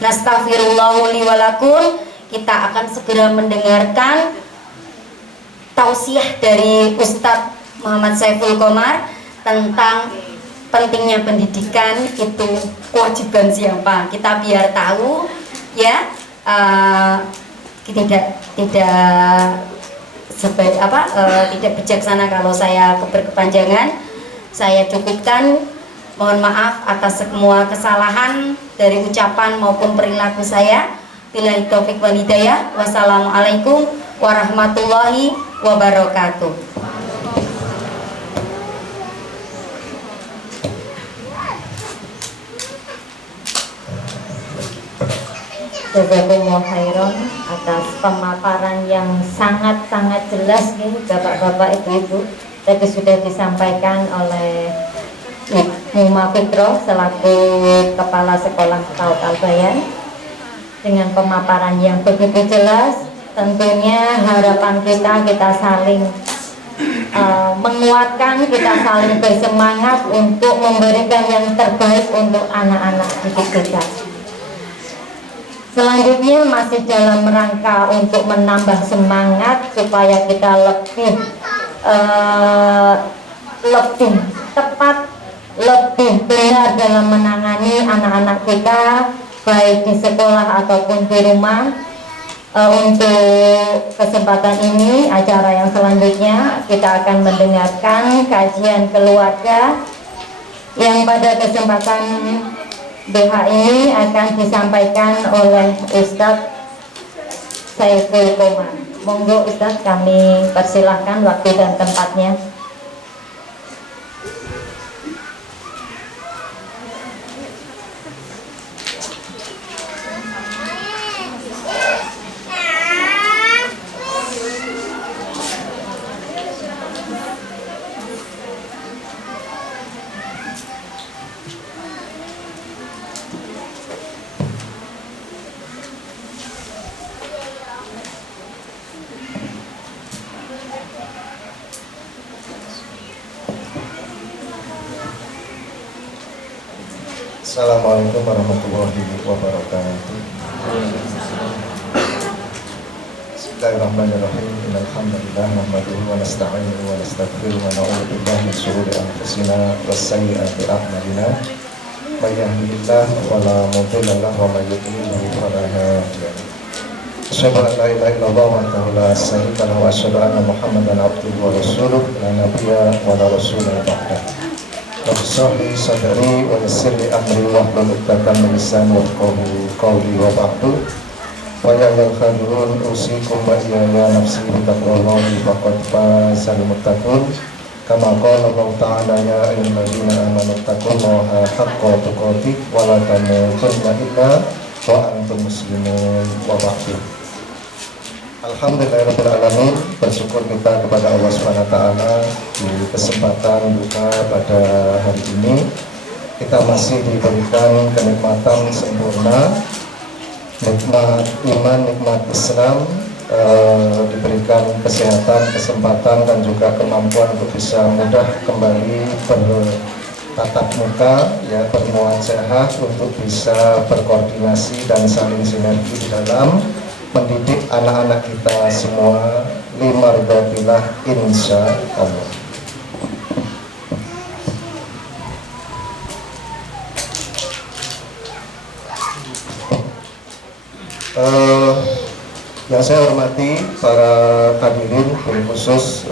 Nastaghfirullahu li wa lakum. Kita akan segera mendengarkan tausiah dari Ustadz Muhammad Saiful Qomar tentang pentingnya pendidikan, itu kewajiban siapa. Kita biar tahu, ya, tidak bijaksana kalau saya berkepanjangan. Saya cukupkan. Mohon maaf atas semua kesalahan dari ucapan maupun perilaku saya. Billahi taufik wal hidayah. Wassalamualaikum warahmatullahi wabarakatuh. Jazakumullah khairan atas pemaparan yang sangat-sangat jelas nih Bapak-bapak, Ibu-ibu. Tadi sudah disampaikan oleh Muma Fitro selaku Kepala Sekolah Taut Al-Bayan dengan pemaparan yang begitu jelas. Tentunya harapan kita saling menguatkan, kita saling bersemangat untuk memberikan yang terbaik untuk anak-anak didik kita. Selanjutnya masih dalam rangka untuk menambah semangat supaya kita lebih tepat, lebih benar dalam menangani anak-anak kita baik di sekolah ataupun di rumah. Untuk kesempatan ini, acara yang selanjutnya kita akan mendengarkan kajian keluarga yang pada kesempatan BH ini akan disampaikan oleh Ustadz Saiful Qomar. Monggo Ustadz, kami persilahkan waktu dan tempatnya. Assalamualaikum warahmatullahi wabarakatuh. Bismillahirrahmanirrahim. Innal hamdalillah nahmaduhu wa nasta'inuhu wa nastaghfiruhu wa na'udzu billahi min shururi anfusina wa sayyi'ati a'malina. May yahdihillahu fala mudilla lahu wa may yudlil fala hadiya lahu. Asyhadu an la ilaha illallah wahdahu la syarika lahu wa asyhadu anna Muhammadan abduhu wa rasuluh la nabiyya wa la rasula ba'dahu. Rabbi sadri wa yassir li amri wahlul 'uqdatam min lisani yafqahu qawli wa ba'du. Wa ya ayyuhal khairun usikum wa iyaya nafsi bi taqwallahi faqad fazal muttaqun. Kama qala Allah ta'ala ya ayyuhalladzina amanu taqullaha haqqa tuqatih wa la tamutunna illa wa antum muslimun wa ba'du. Alhamdulillahirrahmanirrahim. Bersyukur kita kepada Allah SWT di kesempatan buka pada hari ini. Kita masih diberikan kenikmatan sempurna, nikmat iman, nikmat Islam, diberikan kesehatan, kesempatan dan juga kemampuan untuk bisa mudah kembali bertatap muka, ya, bermuajaah untuk bisa berkoordinasi dan saling sinergi di dalam mendidik anak-anak kita semua lima ridhatillah insya Allah. Yang saya hormati para hadirin, khusus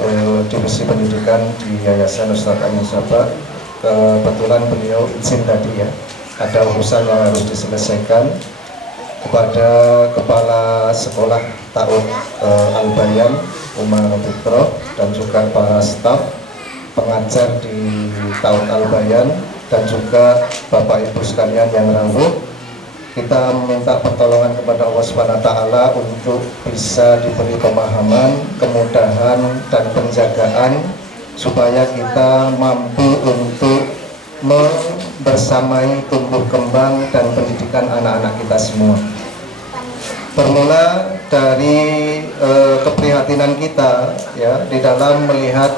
Divisi Pendidikan di Yayasan Ustadz Amin Sabah. Kebetulan beliau izin tadi, ya, ada urusan yang harus diselesaikan. Kepada Kepala Sekolah Ta'ud Al-Bayan Umar Putra dan juga para staf pengajar di Ta'ud Al-Bayan dan juga Bapak Ibu sekalian yang rawuh, kita meminta pertolongan kepada Allah SWT untuk bisa diberi pemahaman, kemudahan dan penjagaan supaya kita mampu untuk bersamai tumbuh kembang dan pendidikan anak-anak kita semua. Bermula dari keprihatinan kita, ya, di dalam melihat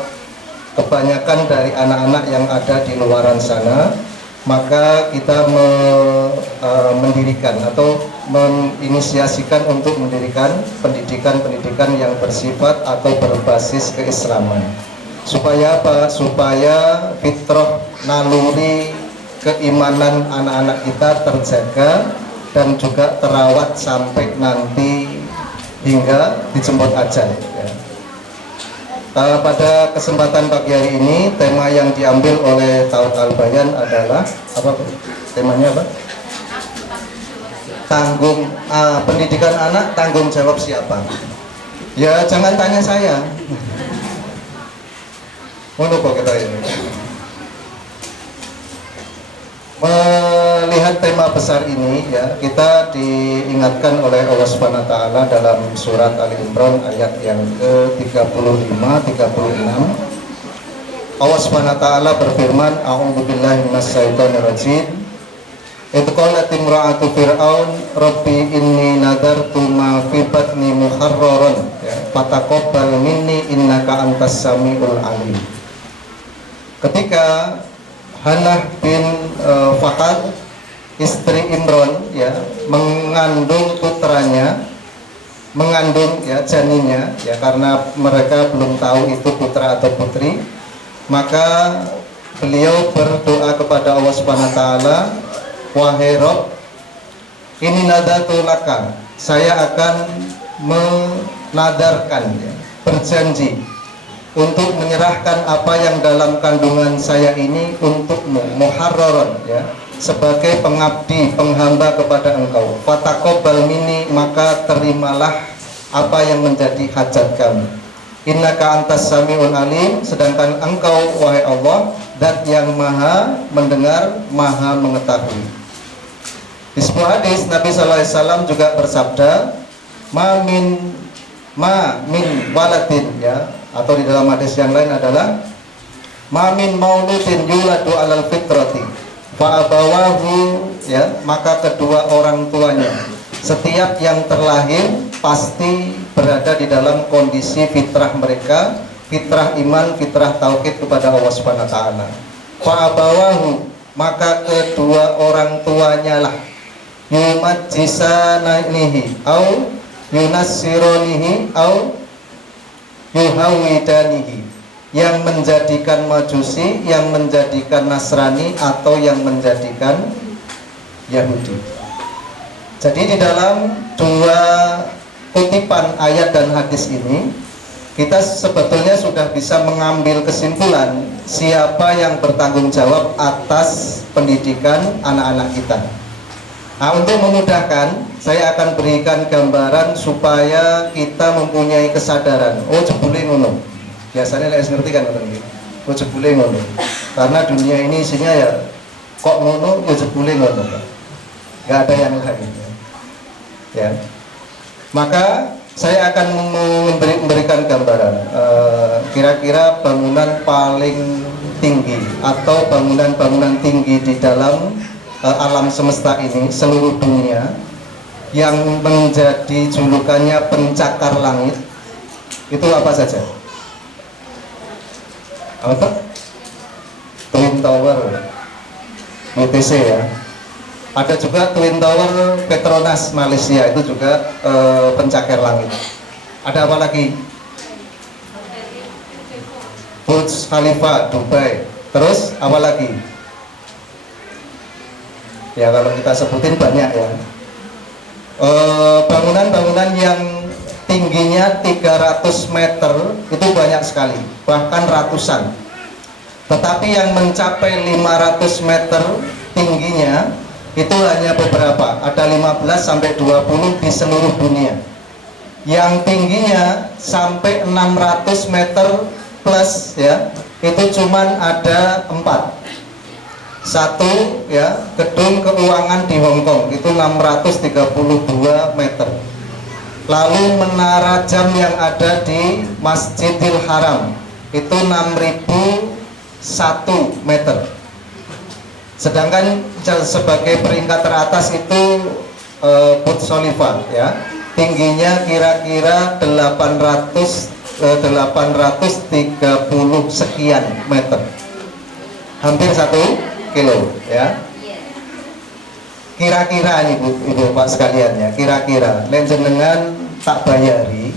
kebanyakan dari anak-anak yang ada di luaran sana, maka kita mendirikan atau menginisiasikan untuk mendirikan pendidikan yang bersifat atau berbasis keislaman. Supaya apa? Supaya fitrah, naluri keimanan anak-anak kita terjaga dan juga terawat sampai nanti hingga dijemput ajal, ya. Pada kesempatan pagi hari ini, tema yang diambil oleh Ta'ud Al-Bayan adalah apa? Temanya apa? Pendidikan anak, tanggung jawab siapa? Ya, jangan tanya saya. Menurut kita ini melihat tema besar ini, ya, kita diingatkan oleh Allah Subhanahu wa taala dalam surat Ali Imran ayat yang ke-35 36. Allah Subhanahu wa taala berfirman, a'udzubillahi minasyaitonirrajim. Idh qalat imra'atu fir'aun rabbi inni nadartu ma fi batni muharraran, ya, fataqabbal minni innaka antas samiul alim. Ketika Hanah bin Fahad, istri Imron, ya, mengandung putranya, mengandung, ya, janinnya, ya, karena mereka belum tahu itu putra atau putri, maka beliau berdoa kepada Allah Subhanahu wa taala, wahai Rabb, ini nadatu laka, saya akan menadarkan, ya, berjanji untuk menyerahkan apa yang dalam kandungan saya ini untukmu, muharraron, ya, sebagai pengabdi, penghamba kepada engkau. Fataqabbal minni, maka terimalah apa yang menjadi hajat kami. Innaka antas samiul alim, sedangkan engkau, wahai Allah, zat yang maha mendengar, maha mengetahui. Di sebuah hadis Nabi SAW juga bersabda, ma min waladin, ya, atau di dalam hadis yang lain adalah mamin mauludin yuladu alal fitrati fa abawahu, ya, maka kedua orang tuanya setiap yang terlahir pasti berada di dalam kondisi fitrah mereka, fitrah iman, fitrah tauhid kepada Allah Subhanahu wa taala. Fa abawahu, maka kedua orang tuanya lah yumajjisananihi au yunassironihi au yuhawidanihi, yang menjadikan Majusi, yang menjadikan Nasrani, atau yang menjadikan Yahudi. Jadi di dalam dua kutipan ayat dan hadis ini, kita sebetulnya sudah bisa mengambil kesimpulan siapa yang bertanggung jawab atas pendidikan anak-anak kita. Nah, untuk memudahkan, saya akan berikan gambaran supaya kita mempunyai kesadaran. Oh, jebule ngono. Biasanya saya ngerti kan ngono iki. Oh, jebule ngono. Karena dunia ini isinya ya kok ngono, ya jebule ngono. Enggak ada yang lain. Ya. Maka saya akan memberikan gambaran kira-kira bangunan paling tinggi atau bangunan-bangunan tinggi di dalam alam semesta ini, seluruh dunia, yang menjadi julukannya pencakar langit, itu apa saja? Apa? Twin Tower WTC ya. Ada juga Twin Tower Petronas Malaysia, itu juga pencakar langit. Ada apa lagi? Burj Khalifa Dubai. Terus apa lagi? Ya kalau kita sebutin banyak ya. Bangunan-bangunan yang tingginya 300 meter itu banyak sekali, bahkan ratusan. Tetapi yang mencapai 500 meter tingginya itu hanya beberapa, ada 15 sampai 20 di seluruh dunia. Yang tingginya sampai 600 meter plus ya, itu cuman ada 4. Satu ya, gedung keuangan di Hong Kong itu 632 meter. Lalu menara jam yang ada di Masjidil Haram itu 6001 meter. Sedangkan sebagai peringkat teratas itu Burj Khalifa ya, tingginya kira-kira 830 sekian meter, hampir 1 kilo ya. Kira-kira nih ibu pak sekalian ya, kira-kira jenengan tak bayari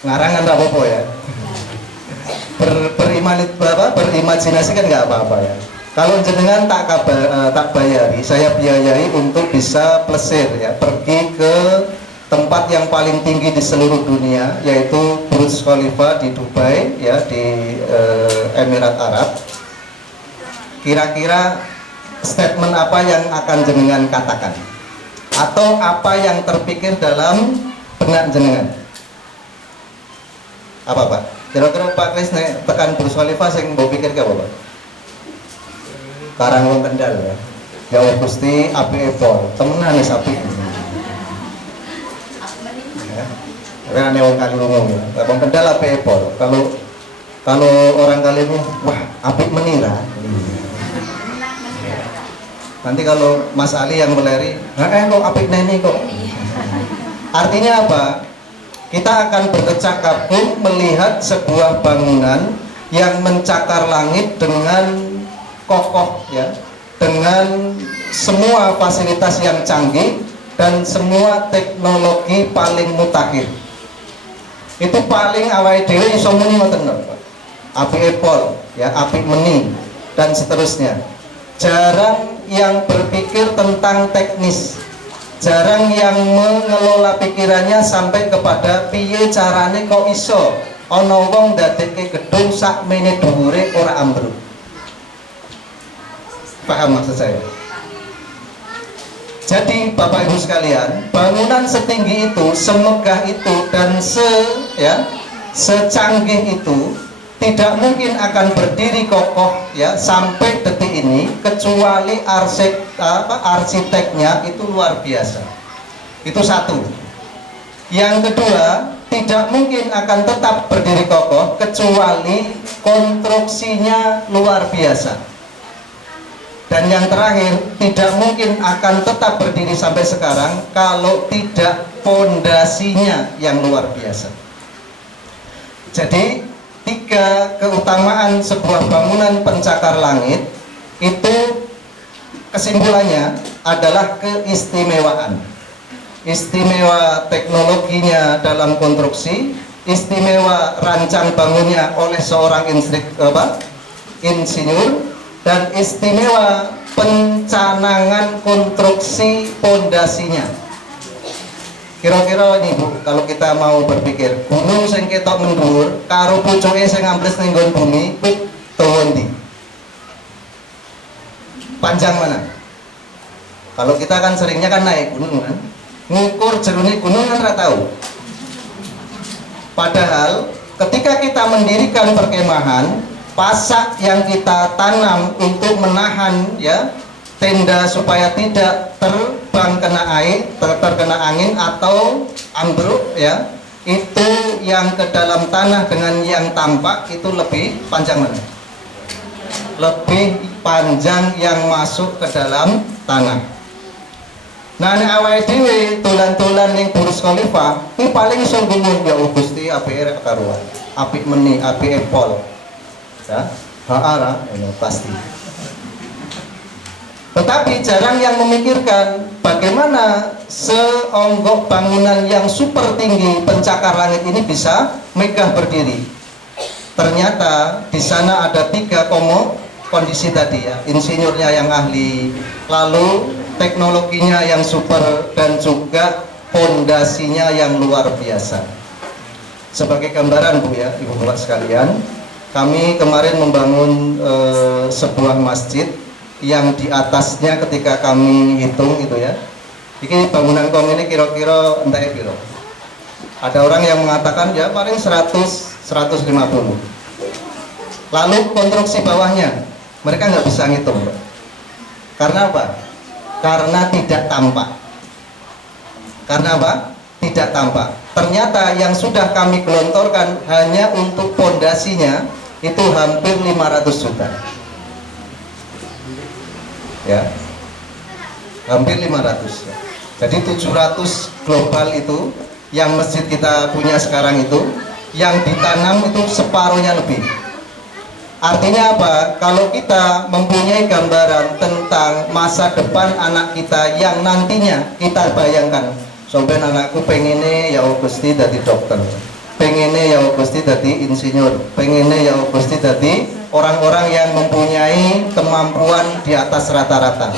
ngarangan apa ya, berimajinasi kan nggak apa-apa ya. Kalau jenengan tak bayari, saya biayai untuk bisa plesir ya, pergi ke tempat yang paling tinggi di seluruh dunia, yaitu Burj Khalifa di Dubai ya, di Emirat Arab. Kira-kira statement apa yang akan jenengan katakan, atau apa yang terpikir dalam benak jenengan? Apa Pak? Kira-kira Pak Kris tekan Burj Khalifa sing mbok pikir ke apa Pak? Karang wong Kendal ya. Ya Allah Gusti apike pol, temenan wis apik. Ya. Karena wong Kalungu ya. Wong Kendal apike pol. Kalau orang Kalungu wah apik menira. Nanti kalau Mas Ali yang meleri, kok apik neni kok. Artinya apa? Kita akan berdecak kagum melihat sebuah bangunan yang mencakar langit dengan kokoh ya, dengan semua fasilitas yang canggih dan semua teknologi paling mutakhir. Itu paling awake dhewe iso muni ngoten Pak. Apike pol ya, apik meni dan seterusnya. Jarang yang berpikir tentang teknis, jarang yang mengelola pikirannya sampai kepada piye carane kok iso ana wong ndadekke gedung sak mene dhuwure ora ambruk. Paham maksud saya? Jadi Bapak Ibu sekalian, bangunan setinggi itu, semegah itu, dan secanggih itu tidak mungkin akan berdiri kokoh ya sampai detik ini, kecuali arsiteknya itu luar biasa. Itu satu. Yang kedua, tidak mungkin akan tetap berdiri kokoh kecuali konstruksinya luar biasa. Dan yang terakhir, tidak mungkin akan tetap berdiri sampai sekarang kalau tidak fondasinya yang luar biasa. Jadi 3 keutamaan sebuah bangunan pencakar langit itu kesimpulannya adalah keistimewaan. Istimewa teknologinya dalam konstruksi, istimewa rancang bangunnya oleh seorang insinyur, dan istimewa pencanangan konstruksi pondasinya. Kira-kira ini Bu, kalau kita mau berpikir, gunung sing ketok mendhuwur karo pucuke sing ambles ning nggon bumi, kuwi dawa ndi? Panjang mana? Kalau kita kan seringnya kan naik gunung kan, ngukur jerone gunung kan ora tahu. Padahal ketika kita mendirikan perkemahan, pasak yang kita tanam untuk menahan ya tenda supaya tidak terbang kena air, terkena angin atau ambruk ya, itu yang ke dalam tanah dengan yang tampak itu lebih panjang mana? Lebih panjang yang masuk ke dalam tanah. Nah, nek awake dhewe tulan-tulan ning Burj Khalifa, iki paling iso nggumun ya Gusti apike rek karuan. Apik meni, apike pol. Ya, haara ini pasti. Tetapi jarang yang memikirkan bagaimana seonggok bangunan yang super tinggi pencakar langit ini bisa megah berdiri. Ternyata di sana ada 3 kondisi tadi ya, insinyurnya yang ahli, lalu teknologinya yang super, dan juga pondasinya yang luar biasa. Sebagai gambaran Bu ya, Ibu Bapak sekalian, kami kemarin membangun sebuah masjid yang di atasnya ketika kami hitung itu ya, ini bangunan kom ini kira-kira entah piro. Ada orang yang mengatakan ya paling 100-150. Lalu konstruksi bawahnya mereka nggak bisa ngitung. Karena apa? Karena tidak tampak. Karena apa? Tidak tampak. Ternyata yang sudah kami gelontorkan hanya untuk pondasinya itu hampir 500 juta. Ya. Hampir 500 ya. Jadi 700 global itu yang masjid kita punya sekarang itu, yang ditanam itu separuhnya lebih. Artinya apa? Kalau kita mempunyai gambaran tentang masa depan anak kita yang nantinya kita bayangkan, sampai anakku pengennya ya Gusti dadi dokter, pengennya ya Gusti dadi insinyur, pengennya ya Gusti dadi orang-orang yang mempunyai kemampuan di atas rata-rata.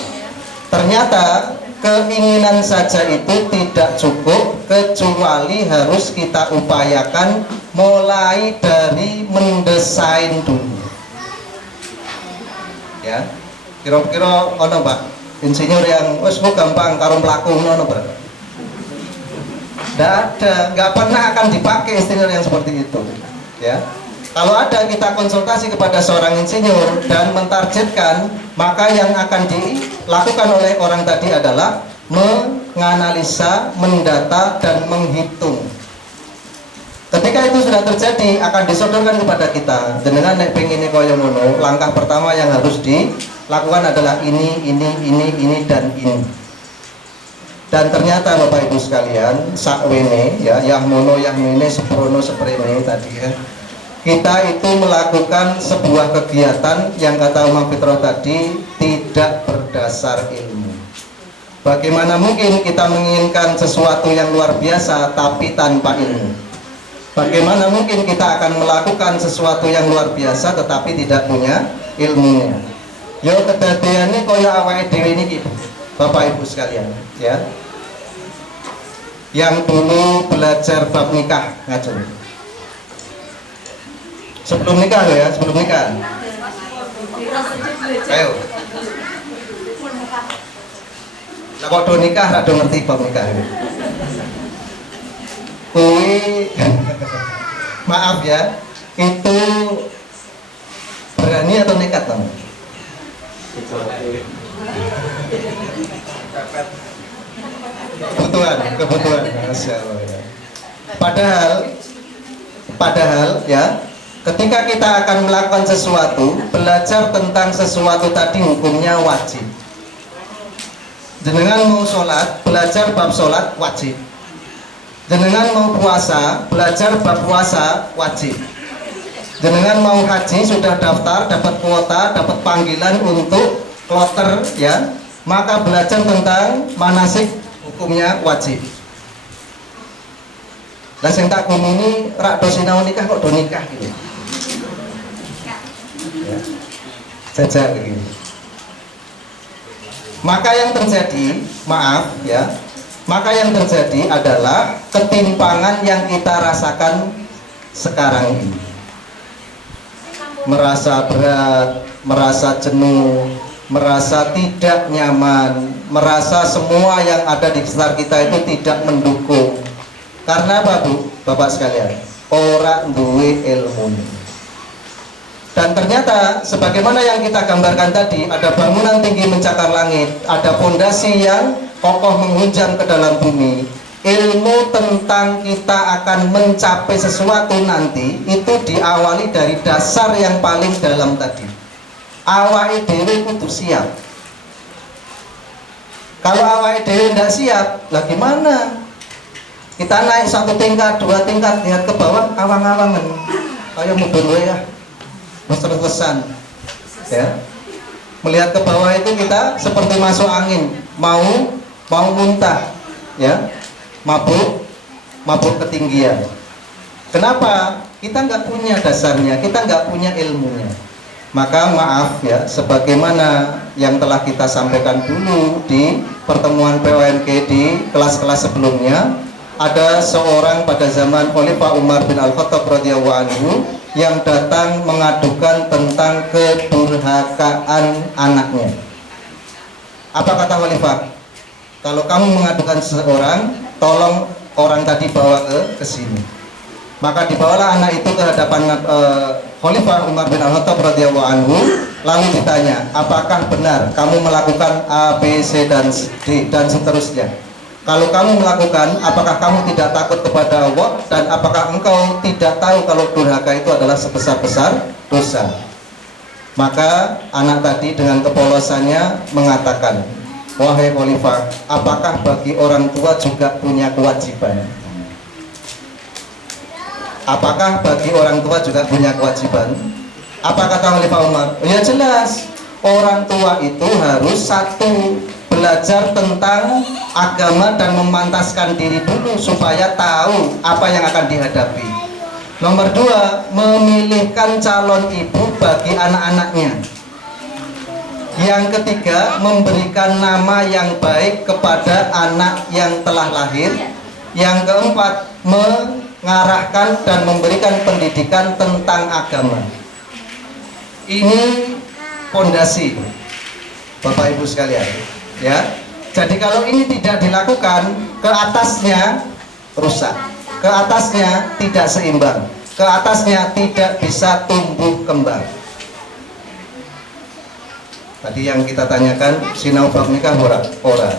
Ternyata keinginan saja itu tidak cukup, kecuali harus kita upayakan mulai dari mendesain dulu. Ya, kira-kira ono Pak insinyur yang wes gampang karo mlaku ngono Pak. Nggak ada, nggak pernah akan dipakai insinyur yang seperti itu. Ya, kalau ada kita konsultasi kepada seorang insinyur dan mentargetkan, maka yang akan dilakukan oleh orang tadi adalah menganalisa, mendata, dan menghitung. Ketika itu sudah terjadi, akan disodorkan kepada kita. Dengan nek pengine kaya ngono, langkah pertama yang harus dilakukan adalah ini, dan ini. Dan ternyata Bapak Ibu sekalian, sakwene ya, yang mono, yang ini, seprono, seprene tadi ya, kita itu melakukan sebuah kegiatan yang kata Umar Fitroh tadi tidak berdasar ilmu. Bagaimana mungkin kita menginginkan sesuatu yang luar biasa tapi tanpa ilmu? Bagaimana mungkin kita akan melakukan sesuatu yang luar biasa tetapi tidak punya ilmunya? Yo kedadiane kaya awake dhewe niki, Bapak Ibu sekalian, ya. Yang dulu belajar bab nikah ngajeng. Sebelum nikah loh ya, sebelum nikah. Ayo. Nah kok do nikah rada ngerti bab nikah. Maaf ya, itu berani atau nekat Bang? Kebutuhan. Padahal ya, ketika kita akan melakukan sesuatu, belajar tentang sesuatu tadi hukumnya wajib. Jenengan mau sholat, belajar bab sholat wajib. Jenengan mau puasa, belajar bab puasa wajib. Jenengan mau haji sudah daftar, dapat kuota, dapat panggilan untuk kloter ya, maka belajar tentang manasik hukumnya wajib. Lah sing tak ngomongin rak do sinau nikah kok do nikah gitu. Ya. Jajak begini. Maka yang terjadi, maaf ya, maka yang terjadi adalah ketimpangan yang kita rasakan sekarang ini. Merasa berat, merasa jenuh, merasa tidak nyaman, merasa semua yang ada di sekitar kita itu tidak mendukung. Karena apa Bu, Bapak sekalian? Ora duwe ilmu. Dan ternyata sebagaimana yang kita gambarkan tadi, ada bangunan tinggi mencakar langit, ada fondasi yang kokoh menghunjam ke dalam bumi. Ilmu tentang kita akan mencapai sesuatu nanti itu diawali dari dasar yang paling dalam tadi. Awake dhewe kudu siap. Kalau awake dhewe tidak siap, lah gimana? Kita naik 1 tingkat, 2 tingkat, lihat ke bawah, awang-awangan. Ayo mundur ya, terus-terusan. Ya. Melihat ke bawah itu kita seperti masuk angin, mau muntah, ya, mabuk ketinggian. Kenapa? Kita nggak punya dasarnya, kita nggak punya ilmunya. Maka maaf ya, sebagaimana yang telah kita sampaikan dulu di pertemuan POMK di kelas-kelas sebelumnya, ada seorang pada zaman Khalifah Umar bin Al-Khattab radhiyallahu anhu yang datang mengadukan tentang kedurhakaan anaknya. Apa kata Khalifah? Kalau kamu mengadukan seseorang, tolong orang tadi bawa ke sini. Maka dibawalah anak itu ke hadapan Khalifah Umar bin Al-Khattab radhiyallahu anhu, lalu ditanya, apakah benar kamu melakukan A, B, C, dan D dan seterusnya? Kalau kamu melakukan, apakah kamu tidak takut kepada Allah, dan apakah engkau tidak tahu kalau durhaka itu adalah sebesar-besar dosa? Maka anak tadi dengan kepolosannya mengatakan, wahai Khalifah, apakah bagi orang tua juga punya kewajiban? Apakah bagi orang tua juga punya kewajiban? Apa kata Khalifah Umar? Ya jelas, orang tua itu harus satu, belajar tentang agama dan memantaskan diri dulu supaya tahu apa yang akan dihadapi. Nomor 2, memilihkan calon ibu bagi anak-anaknya. Yang ketiga, memberikan nama yang baik kepada anak yang telah lahir. Yang keempat, mengarahkan dan memberikan pendidikan tentang agama. Ini fondasi Bapak Ibu sekalian. Ya, jadi kalau ini tidak dilakukan, ke atasnya rusak, ke atasnya tidak seimbang, ke atasnya tidak bisa tumbuh kembang. Tadi yang kita tanyakan, sinau bab nikah ora.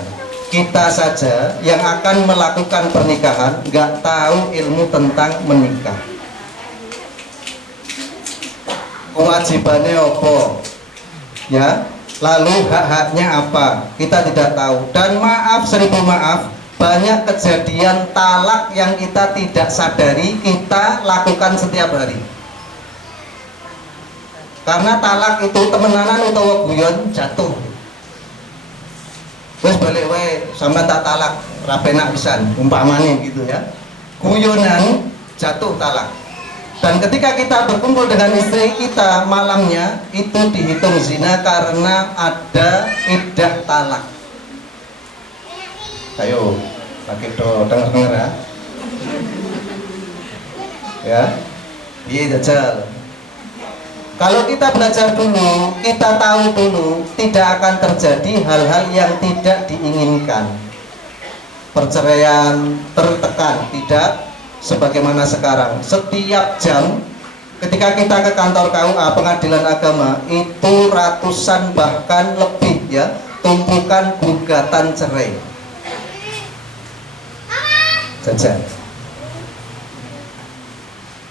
Kita saja yang akan melakukan pernikahan nggak tahu ilmu tentang menikah. Kewajibannya apa? Ya. Lalu hak-haknya apa? Kita tidak tahu. Dan maaf, 1000 maaf, banyak kejadian talak yang kita tidak sadari kita lakukan setiap hari. Karena talak itu temenanan utawa guyon jatuh. Wes balik wae, sampai tak talak, rapenak pisan, umpamane gitu ya. Guyonan jatuh talak. Dan ketika kita berkumpul dengan istri kita malamnya, itu dihitung zina karena ada iddah talak. Ayo, pakai do denger ya. Ya, iya jajal. Kalau kita belajar dulu, kita tahu dulu, tidak akan terjadi hal-hal yang tidak diinginkan. Perceraian tertekan, tidak sebagaimana sekarang. Setiap jam ketika kita ke kantor KUA Pengadilan Agama itu ratusan bahkan lebih ya tumpukan gugatan cerai. Jajan.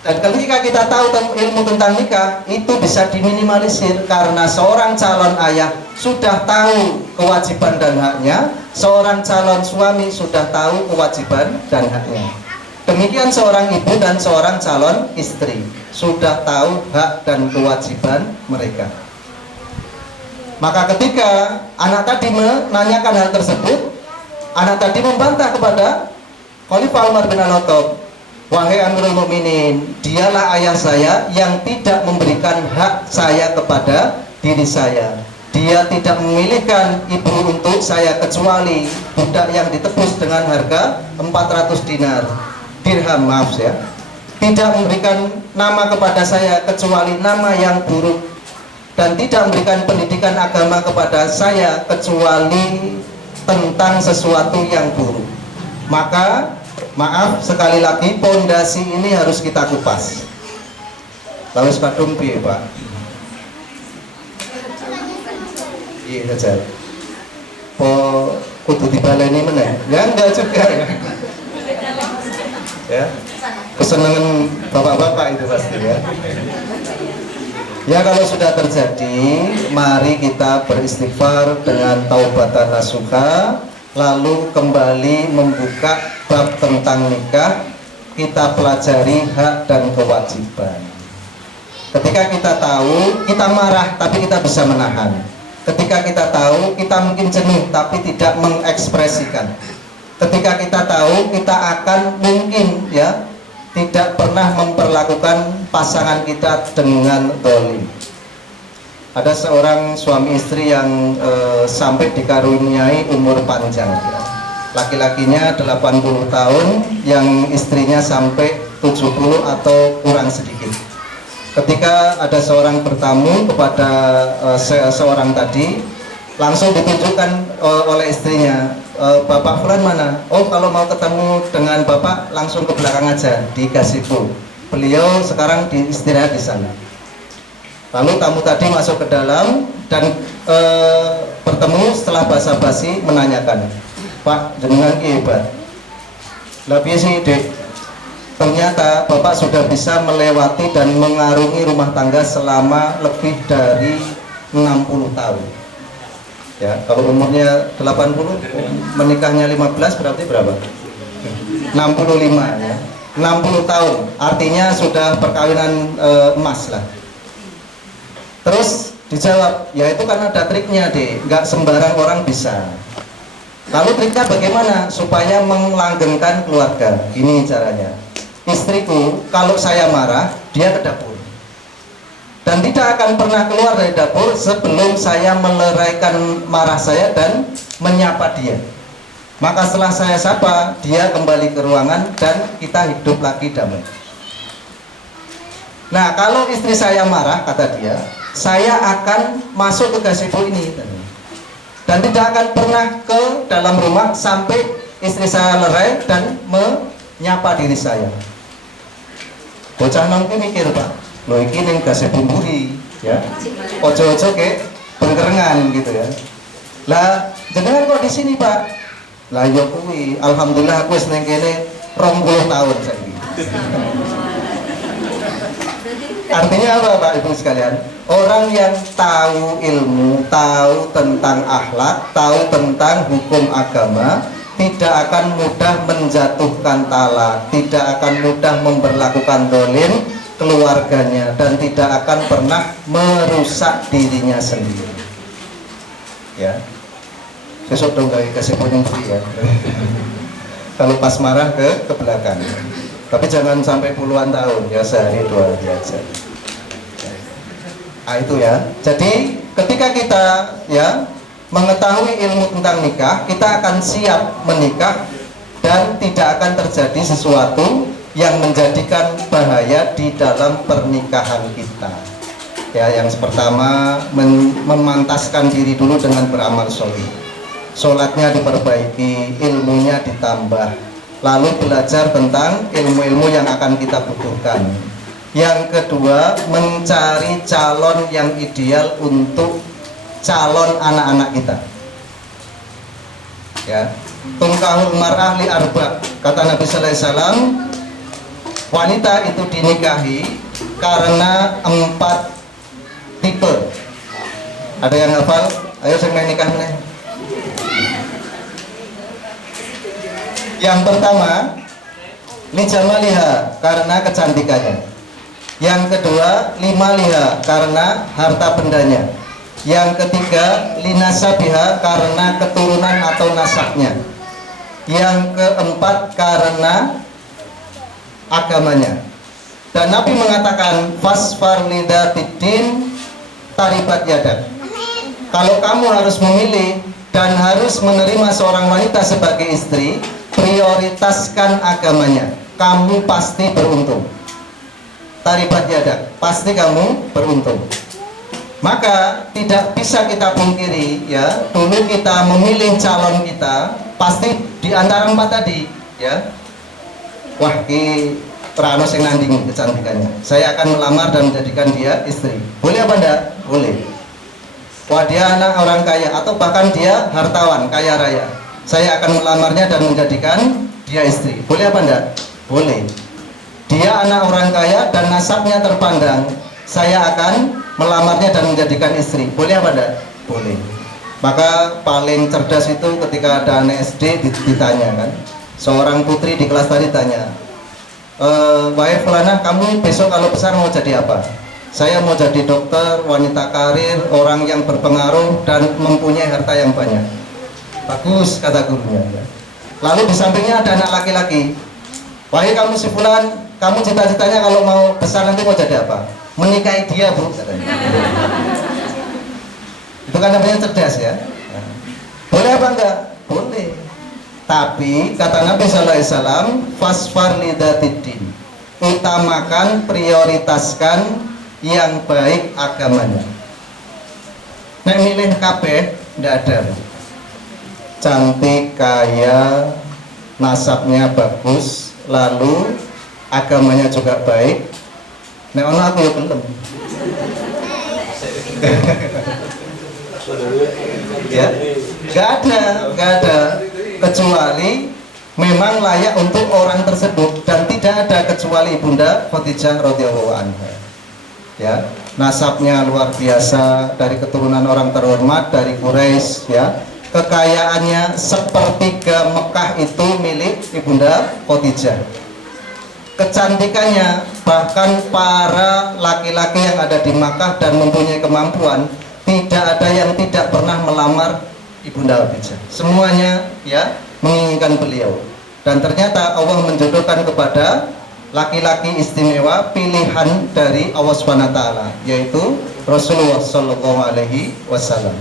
Dan ketika kita tahu ilmu tentang nikah, itu bisa diminimalisir karena seorang calon ayah sudah tahu kewajiban dan haknya, seorang calon suami sudah tahu kewajiban dan haknya. Demikian seorang ibu dan seorang calon istri sudah tahu hak dan kewajiban mereka. Maka ketika anak tadi menanyakan hal tersebut, anak tadi membantah kepada Khalifah Umar bin Al-Khattab, wahai Amirul Mukminin, dialah ayah saya yang tidak memberikan hak saya kepada diri saya. Dia tidak memilihkan ibu untuk saya kecuali budak yang ditebus dengan harga 400 dirham, maaf ya. Tidak memberikan nama kepada saya kecuali nama yang buruk, dan tidak memberikan pendidikan agama kepada saya kecuali tentang sesuatu yang buruk. Maka maaf sekali lagi, pondasi ini harus kita kupas. Lalu kadung piye, Pak? Iya saja. Kudu dibaleni meneh. Ya enggak juga ya. Ya. Kesenangan bapak-bapak itu pasti ya. Ya, kalau sudah terjadi, mari kita beristighfar dengan taubatan nasuha, lalu kembali membuka bab tentang nikah, kita pelajari hak dan kewajiban. Ketika kita tahu, kita marah tapi kita bisa menahan. Ketika kita tahu, kita mungkin jenuh tapi tidak mengekspresikan. Ketika kita tahu, kita akan mungkin ya tidak pernah memperlakukan pasangan kita dengan dolim. Ada seorang suami istri yang sampai dikaruniai umur panjang ya. Laki-lakinya 80 tahun, yang istrinya sampai 70 atau kurang sedikit. Ketika ada seorang bertamu kepada seorang tadi, langsung ditunjukkan oleh istrinya, Bapak Fulan mana? Oh, kalau mau ketemu dengan Bapak langsung ke belakang aja di gazebo. Beliau sekarang istirahat di sana. Lalu tamu tadi masuk ke dalam dan bertemu setelah basa-basi menanyakan, Pak, jenengan hebat. Lebih sih, Dek. Ternyata Bapak sudah bisa melewati dan mengarungi rumah tangga selama lebih dari 60 tahun. Ya, kalau umurnya 80, menikahnya 15 berarti berapa? 65 ya. 60 tahun, artinya sudah perkawinan emas lah. Terus dijawab, ya itu kan ada triknya deh, nggak sembarang orang bisa. Lalu triknya bagaimana supaya melanggengkan keluarga? Ini caranya. Istriku kalau saya marah, dia ke dapur. Dan tidak akan pernah keluar dari dapur sebelum saya meleraikan marah saya dan menyapa dia. Maka setelah saya sapa, dia kembali ke ruangan dan kita hidup lagi damai. Nah, kalau istri saya marah, kata dia, saya akan masuk ke gazebo ini dan tidak akan pernah ke dalam rumah sampai istri saya lerai dan menyapa diri saya. Bocah nongki mikir, Pak, lo iki ning gazebo mburi ya, ojo-ojo ke pengkerengan gitu ya. Lah jenengan kok di sini, Pak? Lah yo kuwi, alhamdulillah aku wis ning kene 20 tahun saiki. Artinya apa, Pak Ibu sekalian? Orang yang tahu ilmu, tahu tentang akhlak, tahu tentang hukum agama, tidak akan mudah menjatuhkan talak, tidak akan mudah memperlakukan dolim keluarganya, dan tidak akan pernah merusak dirinya sendiri. Ya, besok dong kasih punya ya. Kalau pas marah ke belakang, tapi jangan sampai puluhan tahun ya, sehari 2 hari aja. Nah itu ya. Jadi ketika kita ya mengetahui ilmu tentang nikah, kita akan siap menikah dan tidak akan terjadi sesuatu yang menjadikan bahaya di dalam pernikahan kita. Ya, yang pertama memantaskan diri dulu dengan beramal sholih. Sholatnya diperbaiki, ilmunya ditambah, lalu belajar tentang ilmu-ilmu yang akan kita butuhkan. Yang kedua, mencari calon yang ideal untuk calon anak-anak kita. Ya, tungkahul mar'ah li arba, kata Nabi sallallahu alaihi wasallam, wanita itu dinikahi karena 4 tipe. Ada yang hafal? Ayo saya nikah nih. Yang pertama, lijamaliha, karena kecantikannya. Yang kedua, limaliha, karena harta bendanya. Yang ketiga, linasabiha, karena keturunan atau nasabnya. Yang keempat, karena agamanya. Dan Nabi mengatakan, fasfar lidatidin taribat yadak. Kalau kamu harus memilih dan harus menerima seorang wanita sebagai istri, prioritaskan agamanya. Kamu pasti beruntung. Taribat yadak, pasti kamu beruntung. Maka tidak bisa kita pungkiri, ya, dulu kita memilih calon kita pasti di antara 4 tadi, ya. Wah, ki Rano sing nanding kecantikannya. Saya akan melamar dan menjadikan dia istri. Boleh apa enggak? Boleh. Wah, dia anak orang kaya atau bahkan dia hartawan, kaya raya. Saya akan melamarnya dan menjadikan dia istri. Boleh apa enggak? Boleh. Dia anak orang kaya dan nasabnya terpandang. Saya akan melamarnya dan menjadikan istri. Boleh apa enggak? Boleh. Maka paling cerdas itu ketika ada anak SD ditanya kan. Seorang putri di kelas tadi tanya, wahai fulana, kamu besok kalau besar mau jadi apa? Saya mau jadi dokter, wanita karir, orang yang berpengaruh dan mempunyai harta yang banyak. Bagus, kata gurunya, ya. Lalu di sampingnya ada anak laki-laki. Wahai kamu si fulan, kamu cita-citanya kalau mau besar nanti mau jadi apa? Menikahi dia, Bu, katanya. Itu kan namanya cerdas, ya. Boleh apa enggak? Boleh. Tapi kata Nabi sallallahu alaihi wasallam, fasfar lidatidin. Utamakan, prioritaskan yang baik agamanya. Nek milih kabeh ndak ada. Cantik, kaya, nasabnya bagus, lalu agamanya juga baik. Nek ono aku ya belum. Ya, nggak ada. Kecuali memang layak untuk orang tersebut, dan tidak ada kecuali Bunda Khadijah radhiyallahu anha. Ya, nasabnya luar biasa, dari keturunan orang terhormat dari Quraisy, ya. Kekayaannya sepertiga Mekah itu milik Ibunda Khadijah. Kecantikannya, bahkan para laki-laki yang ada di Makkah dan mempunyai kemampuan, tidak ada yang tidak pernah melamar Ibunda Khadijah. Semuanya, ya, menginginkan beliau. Dan ternyata Allah menjodohkan kepada laki-laki istimewa, pilihan dari Allah SWT, yaitu Rasulullah Shallallahu Alaihi Wasallam.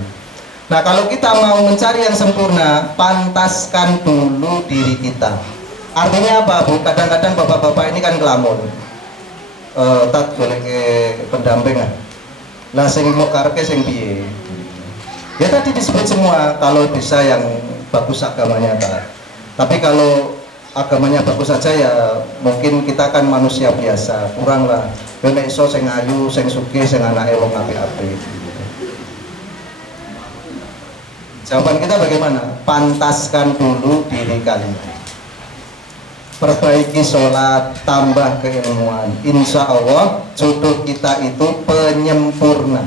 Nah, kalau kita mau mencari yang sempurna, pantaskan dulu diri kita. Artinya apa, Bu? Kadang-kadang bapak-bapak ini kan glamor. Tak boleh ke pendampingan. Lah sing mau karpe sing piye? Ya tadi disebut semua, kalau bisa yang bagus agamanya, Pak. Tapi kalau agamanya bagus saja, ya mungkin kita kan manusia biasa, kurang lah. Nek iso sing ayu, sing sugih, sing anake wong apik-apik. Jawaban kita bagaimana? Pantaskan dulu diri kalian. Perbaiki sholat, tambah keilmuan. Insya Allah jodoh kita itu penyempurna.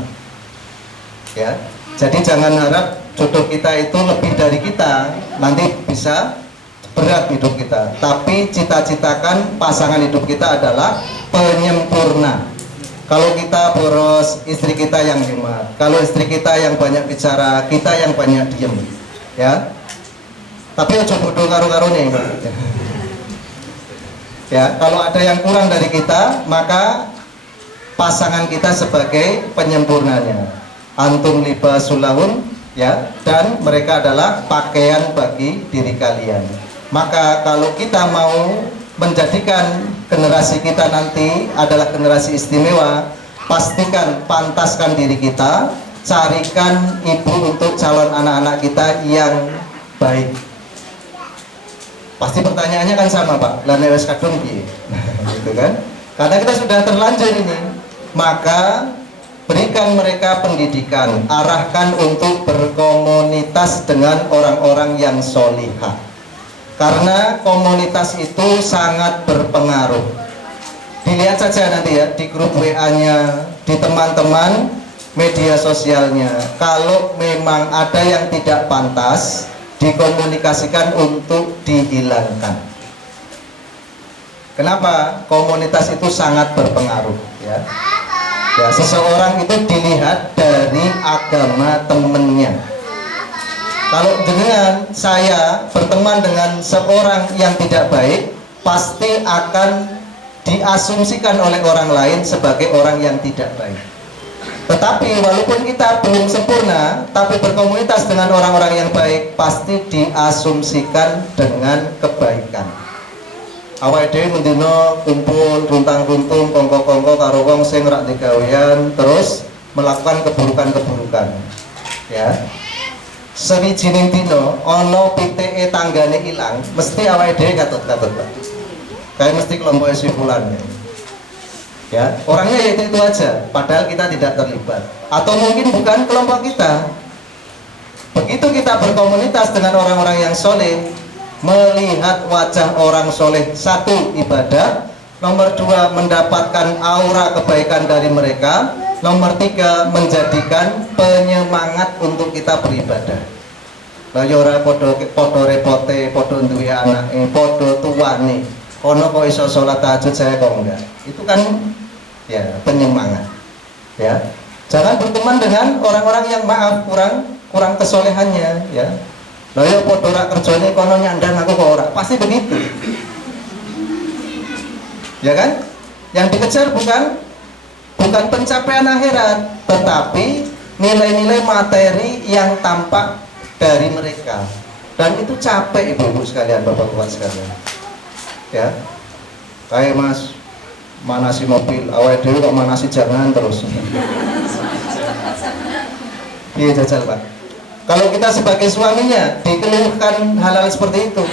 Ya. Jadi jangan harap jodoh kita itu lebih dari kita, nanti bisa berat hidup kita. Tapi cita-citakan pasangan hidup kita adalah penyempurna. Kalau kita boros, istri kita yang hemat. Kalau istri kita yang banyak bicara, kita yang banyak diem. Ya. Tapi ojo bodoh karo-karone. Ya, kalau ada yang kurang dari kita, maka pasangan kita sebagai penyempurnanya. Antum libasulahun, ya, dan mereka adalah pakaian bagi diri kalian. Maka kalau kita mau menjadikan generasi kita nanti adalah generasi istimewa, pastikan, pantaskan diri kita, carikan ibu untuk calon anak-anak kita yang baik. Pasti pertanyaannya kan sama, Pak. Lah nek wis kadung piye? Gitu kan? Karena kita sudah terlanjur ini. Maka berikan mereka pendidikan, arahkan untuk berkomunitas dengan orang-orang yang solihah. Karena komunitas itu sangat berpengaruh. Dilihat saja nanti ya, di grup WA-nya, di teman-teman, media sosialnya. Kalau memang ada yang tidak pantas, dikomunikasikan untuk dihilangkan. Kenapa? Komunitas itu sangat berpengaruh, ya. Ya, seseorang itu dilihat dari agama temennya. Kalau dengan saya berteman dengan seorang yang tidak baik, pasti akan diasumsikan oleh orang lain sebagai orang yang tidak baik. Tetapi walaupun kita belum sempurna, tapi berkomunitas dengan orang-orang yang baik, pasti diasumsikan dengan kebaikan. Awake dhewe mendino kumpul runtang-runtung kongko-kongko karo wong sing rak digawean, terus melakukan keburukan-keburukan. Ya. Sewijining dino ana pitike tanggane ilang, mesti awake dhewe katut-katut, Pak. Kayak mesti kelompok si fulan. Ya, orangnya itu aja, padahal kita tidak terlibat. Atau mungkin bukan kelompok kita. Begitu kita berkomunitas dengan orang-orang yang soleh, melihat wajah orang soleh, satu, ibadah. Nomor dua, mendapatkan aura kebaikan dari mereka. Nomor tiga, menjadikan penyemangat untuk kita beribadah. Lah ya ora podo repote, podo duwe anake, podo tuane. Kono kok iso salat tahajud, saya kok enggak. Itu kan ya penyemangat. Ya. Jangan berteman dengan orang-orang yang maaf kurang kesolehannya, ya. Lah ya podo rak kerjane kono nyandang aku kok ora. Pasti begitu. Ya kan? Yang dikejar bukan pencapaian akhirat, tetapi nilai-nilai materi yang tampak dari mereka. Dan itu capek ibu-ibu sekalian, bapak-bapak sekalian. Ya. Kayak Mas manasi mobil, awal dulu kok manasi jangan terus. Iya jajal, Pak. Kalau kita sebagai suaminya dikeluhkan hal-hal seperti itu,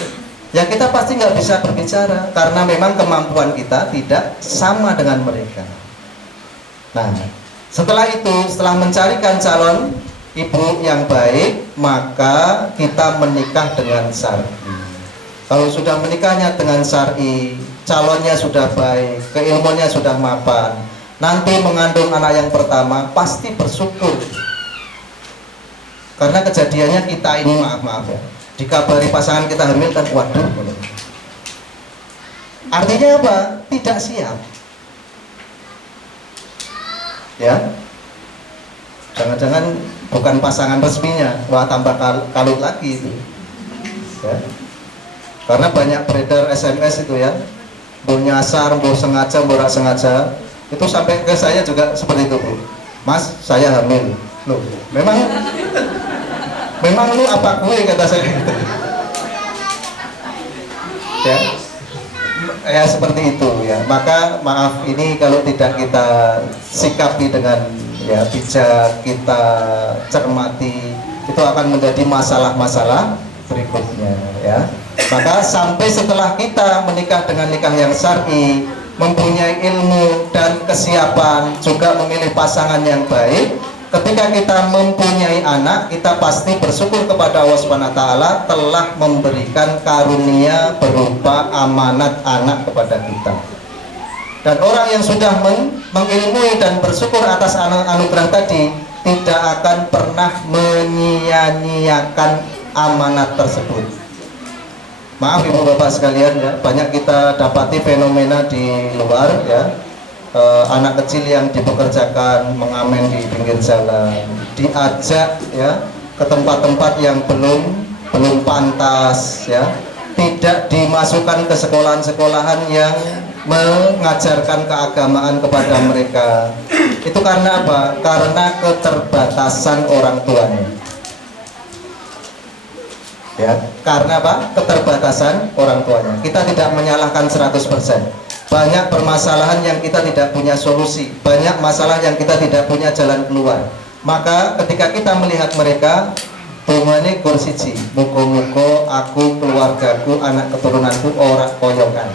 ya kita pasti nggak bisa berbicara karena memang kemampuan kita tidak sama dengan mereka. Nah, setelah itu, setelah mencarikan calon ibu yang baik, maka kita menikah dengan syar'i. Kalau sudah menikahnya dengan syar'i, calonnya sudah baik, keilmuannya sudah mapan, nanti mengandung anak yang pertama, pasti bersyukur. Karena kejadiannya kita ini maaf ya, dikabari pasangan kita hamil kan, waduh. Artinya apa? Tidak siap. Ya, jangan-jangan bukan pasangan resminya, wah tambah kalut lagi itu. Ya. Karena banyak beredar SMS itu ya, mau nyasar, mau sengaja, mau sengaja, itu sampai ke saya juga seperti itu, Bu. Mas, saya hamil. Loh, memang lu apa gue, kata saya. Ya seperti itu ya. Maka maaf, ini kalau tidak kita sikapi dengan ya bijak, kita cermati, itu akan menjadi masalah-masalah berikutnya ya. Maka sampai setelah kita menikah dengan nikah yang syar'i, mempunyai ilmu dan kesiapan, juga memilih pasangan yang baik, ketika kita mempunyai anak, kita pasti bersyukur kepada Allah SWT telah memberikan karunia berupa amanat anak kepada kita. Dan orang yang sudah mengilmui dan bersyukur atas anugerah tadi tidak akan pernah menyia-nyiakan amanat tersebut. Maaf ibu bapak sekalian ya, banyak kita dapati fenomena di luar ya, anak kecil yang dipekerjakan mengamen di pinggir jalan, diajak ya ke tempat-tempat yang belum pantas ya, tidak dimasukkan ke sekolahan-sekolahan yang mengajarkan keagamaan kepada mereka. Itu karena apa? Karena keterbatasan orang tuanya. Ya, karena apa? Keterbatasan orang tuanya. Kita tidak menyalahkan 100%. Banyak permasalahan yang kita tidak punya solusi, banyak masalah yang kita tidak punya jalan keluar. Maka ketika kita melihat mereka, bungane gor siji, muga-muga aku, keluargaku, anak keturunanku ora koyokan.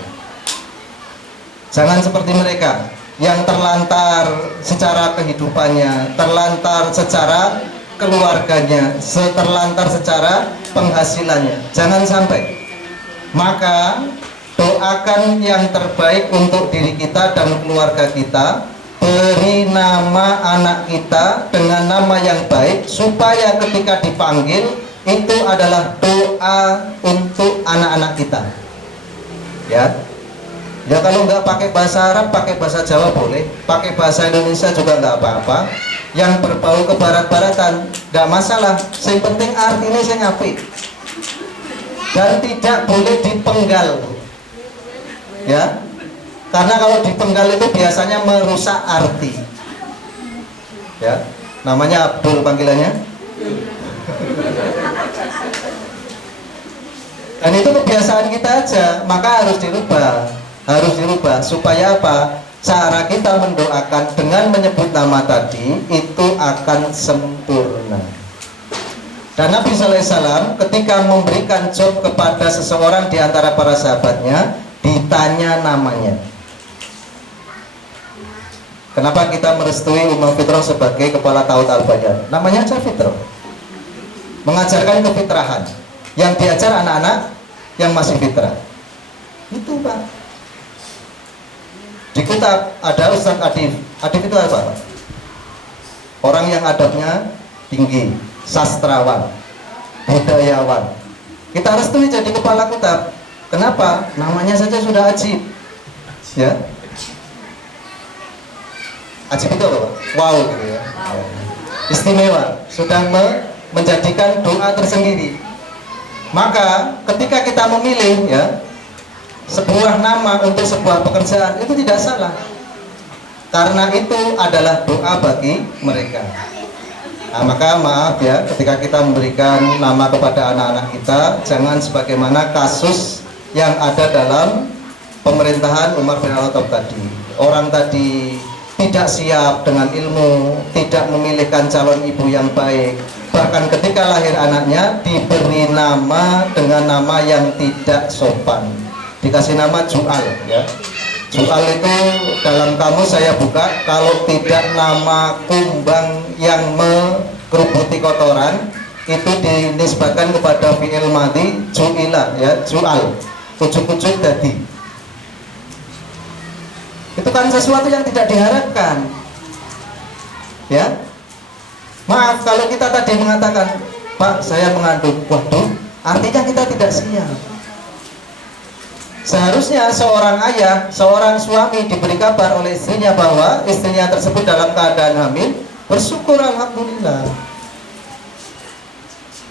Jangan seperti mereka yang terlantar secara kehidupannya, terlantar secara keluarganya, terlantar secara penghasilannya. Jangan sampai. Maka doakan yang terbaik untuk diri kita dan keluarga kita. Beri nama anak kita dengan nama yang baik, supaya ketika dipanggil itu adalah doa untuk anak-anak kita. Ya. Ya kalau nggak pakai bahasa Arab, pakai bahasa Jawa boleh, pakai bahasa Indonesia juga nggak apa-apa. Yang berbau ke barat-baratan nggak masalah. Yang penting artinya saya apik. Dan tidak boleh dipenggal, ya. Karena kalau dipenggal itu biasanya merusak arti. Ya, namanya Abdul panggilannya. Dan itu kebiasaan kita aja, maka harus dirubah supaya apa? Cara kita mendoakan dengan menyebut nama tadi itu akan sempurna. Dan Nabi SAW ketika memberikan job kepada seseorang di antara para sahabatnya, ditanya namanya. Kenapa kita merestui Umar Fitroh sebagai kepala Taut Al-Bayan? Namanya aja Fitroh, mengajarkan kefitrahan. Yang diajar anak-anak yang masih fitrah. Itu Pak. Di kitab ada Ustaz Adif. Adif itu apa? Orang yang adabnya tinggi, sastrawan, budayawan. Kita restui jadi kepala kitab. Kenapa? Namanya saja sudah ajib. Ya. Ajib itu apa, Pak? Wow gitu ya. Istimewa. Sudah menjadikan doa tersendiri. Maka ketika kita memilih ya sebuah nama untuk sebuah pekerjaan itu tidak salah. Karena itu adalah doa bagi mereka. Nah, maka maaf ya, ketika kita memberikan nama kepada anak-anak kita, jangan sebagaimana kasus yang ada dalam pemerintahan Umar bin Khattab tadi. Orang tadi tidak siap dengan ilmu, tidak memilihkan calon ibu yang baik. Bahkan ketika lahir anaknya diberi nama dengan nama yang tidak sopan. Dikasih nama Ju'al ya. Ju'al itu dalam kamus saya buka, kalau tidak nama kumbang yang menggerubuti kotoran itu dinisbatkan kepada fi'il madhi ju'ila ya, Ju'al. Ujuk-ujuk dadi. Itu kan sesuatu yang tidak diharapkan. Ya. Maaf kalau kita tadi mengatakan, Pak, saya mengandung. Waduh, artinya kita tidak siap. Seharusnya seorang ayah, seorang suami diberi kabar oleh istrinya bahwa istrinya tersebut dalam keadaan hamil, bersyukur alhamdulillah.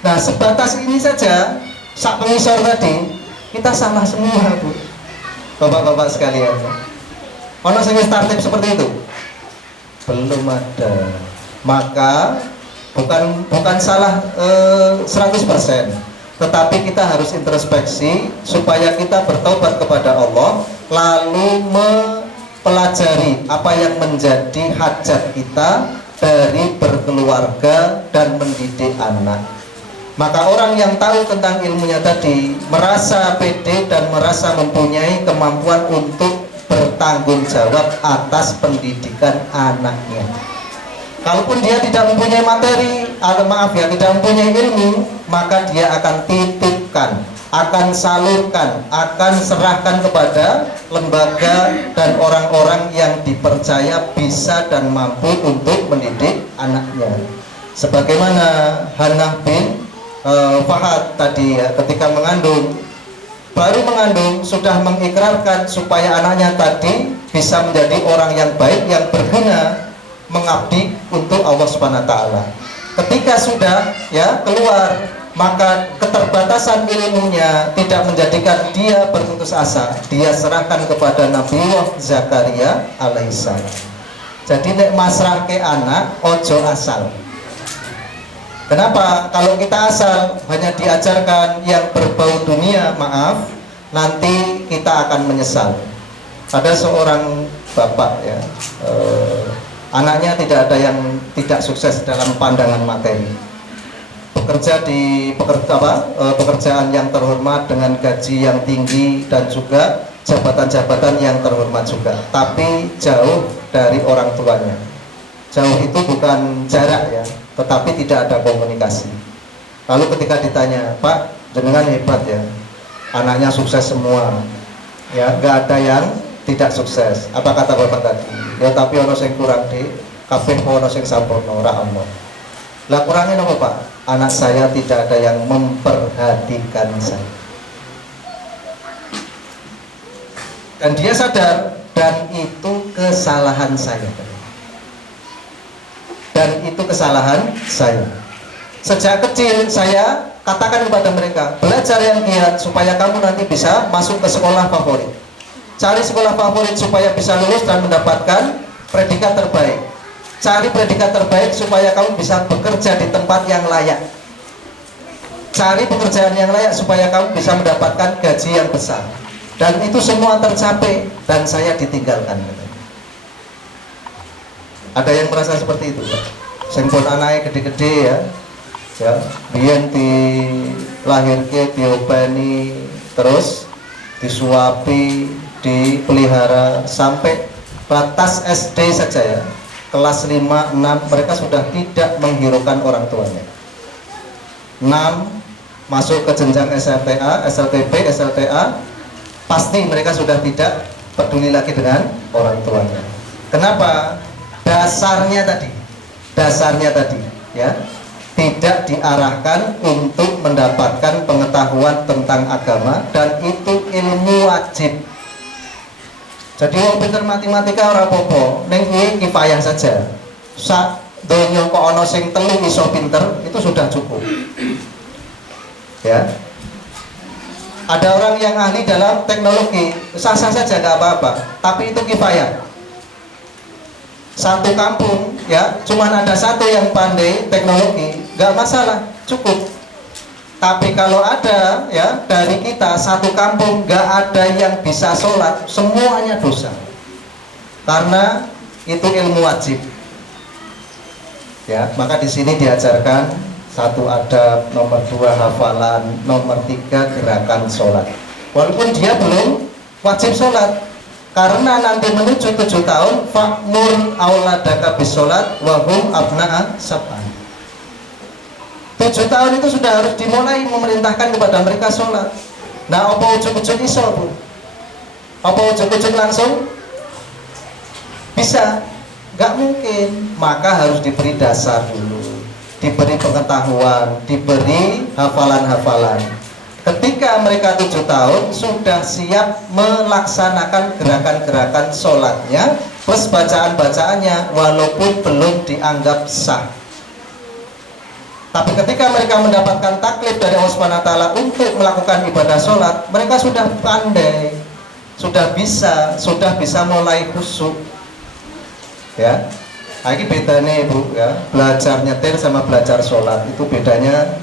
Nah, sebatas ini saja, sak pengisor tadi, kita salah semua, Bu. Bapak-bapak sekalian. Ono sing startup seperti itu? Belum ada. Maka bukan salah 100%, tetapi kita harus introspeksi supaya kita bertobat kepada Allah, lalu mempelajari apa yang menjadi hajat kita dari berkeluarga dan mendidik anak. Maka orang yang tahu tentang ilmunya tadi merasa pede dan merasa mempunyai kemampuan untuk bertanggung jawab atas pendidikan anaknya. Kalaupun dia tidak mempunyai materi, tidak mempunyai ilmu, maka dia akan titipkan, akan salurkan, akan serahkan kepada lembaga dan orang-orang yang dipercaya bisa dan mampu untuk mendidik anaknya. Sebagaimana Hannah bin Fahad tadi ya, ketika baru mengandung sudah mengikrarkan supaya anaknya tadi bisa menjadi orang yang baik, yang berguna, mengabdi untuk Allah Subhanahu wa taala. Ketika sudah ya keluar, maka keterbatasan ilmunya tidak menjadikan dia berputus asa. Dia serahkan kepada Nabiullah Zakaria alaihissalam. Jadi nek masrahke anak ojo asal. Kenapa? Kalau kita asal hanya diajarkan yang berbau dunia, maaf, nanti kita akan menyesal. Ada seorang bapak ya, anaknya tidak ada yang tidak sukses dalam pandangan materi. Bekerja di pekerjaan yang terhormat dengan gaji yang tinggi dan juga jabatan-jabatan yang terhormat juga, tapi jauh dari orang tuanya. Jauh itu bukan jarak ya, tetapi tidak ada komunikasi. Lalu ketika ditanya, Pak, jenengan hebat ya, anaknya sukses semua, ya nggak ada yang tidak sukses. Apa kata bapak tadi? Ya tapi ono sing kurang di, kabeh ono sing sampurna ora ono. Lah kurangnya apa Pak? Anak saya tidak ada yang memperhatikan saya. dan dia sadar dan itu kesalahan saya. Dan itu kesalahan saya. Sejak kecil saya katakan kepada mereka, belajar yang giat supaya kamu nanti bisa masuk ke sekolah favorit. Cari sekolah favorit supaya bisa lulus dan mendapatkan predikat terbaik. Cari predikat terbaik supaya kamu bisa bekerja di tempat yang layak. Cari pekerjaan yang layak supaya kamu bisa mendapatkan gaji yang besar. Dan itu semua tercapai dan saya ditinggalkan. Ada yang merasa seperti itu, Pak? Sempun anaknya gede-gede ya, biyen dilahirke, diopeni, terus disuapi, dipelihara sampai batas SD saja ya, kelas 5, 6 mereka sudah tidak menghiraukan orang tuanya. 6 masuk ke jenjang SLTA, SLTP, SLTA, pasti mereka sudah tidak peduli lagi dengan orang tuanya. Kenapa? Dasarnya tadi ya, tidak diarahkan untuk mendapatkan pengetahuan tentang agama, dan itu ilmu wajib. Jadi wong pinter matematika ora apa-apa, ning kuwi kifayah saja. Sak donya kok ana sing telu iso pinter, itu sudah cukup. Ya. Ada orang yang ahli dalam teknologi, sah-sah saja nggak apa-apa, tapi itu kifayah. Satu kampung ya, cuman ada satu yang pandai teknologi, nggak masalah, cukup. Tapi kalau ada ya dari kita satu kampung nggak ada yang bisa sholat, semuanya dosa. Karena itu ilmu wajib. Ya, maka di sini diajarkan 1 adab, nomor 2 hafalan, nomor 3 gerakan sholat. Walaupun dia belum wajib sholat, karena nanti menuju 7 tahun fa'mur auladaka bisolat wahum abna'a sab'an. 7 tahun itu sudah harus dimulai memerintahkan kepada mereka sholat. Nah, apa ujuk-ujuk iso, Bu? Apa ujuk-ujuk langsung bisa? Gak mungkin. Maka harus diberi dasar dulu, diberi pengetahuan, diberi hafalan-hafalan. Ketika mereka 7 tahun sudah siap melaksanakan gerakan-gerakan sholatnya plus bacaan-bacaannya, walaupun belum dianggap sah. Tapi ketika mereka mendapatkan taklif dari Allah SWT untuk melakukan ibadah sholat, mereka sudah pandai, sudah bisa mulai khusyuk. Ya, ini bedanya Ibu ya, belajar nyetir sama belajar sholat itu bedanya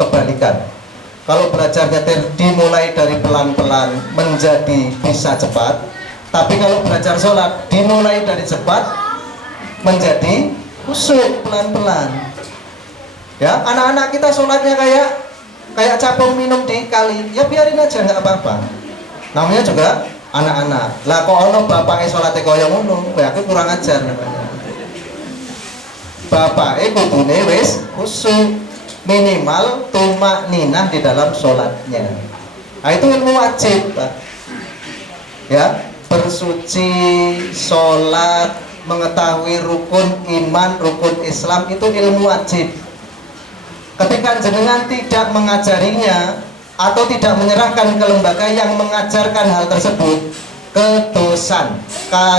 kebalikan. Kalau belajar nyetir dimulai dari pelan-pelan menjadi bisa cepat, tapi kalau belajar sholat dimulai dari cepat menjadi khusyuk pelan-pelan. Ya, anak-anak kita sholatnya kayak capung minum di kali, ya biarin aja nggak apa-apa. Namanya juga anak-anak. Lah kok ono bapaknya sholatnya kaya ngono, ya aku kurang ajar namanya. Bapaknya kudune wis khusyuk, minimal tumak ninah di dalam sholatnya. Nah, itu ilmu wajib, Pak. Ya, bersuci, sholat, mengetahui rukun iman, rukun Islam itu ilmu wajib. Ketika jenengan tidak mengajarinya atau tidak menyerahkan ke lembaga yang mengajarkan hal tersebut, kedosan,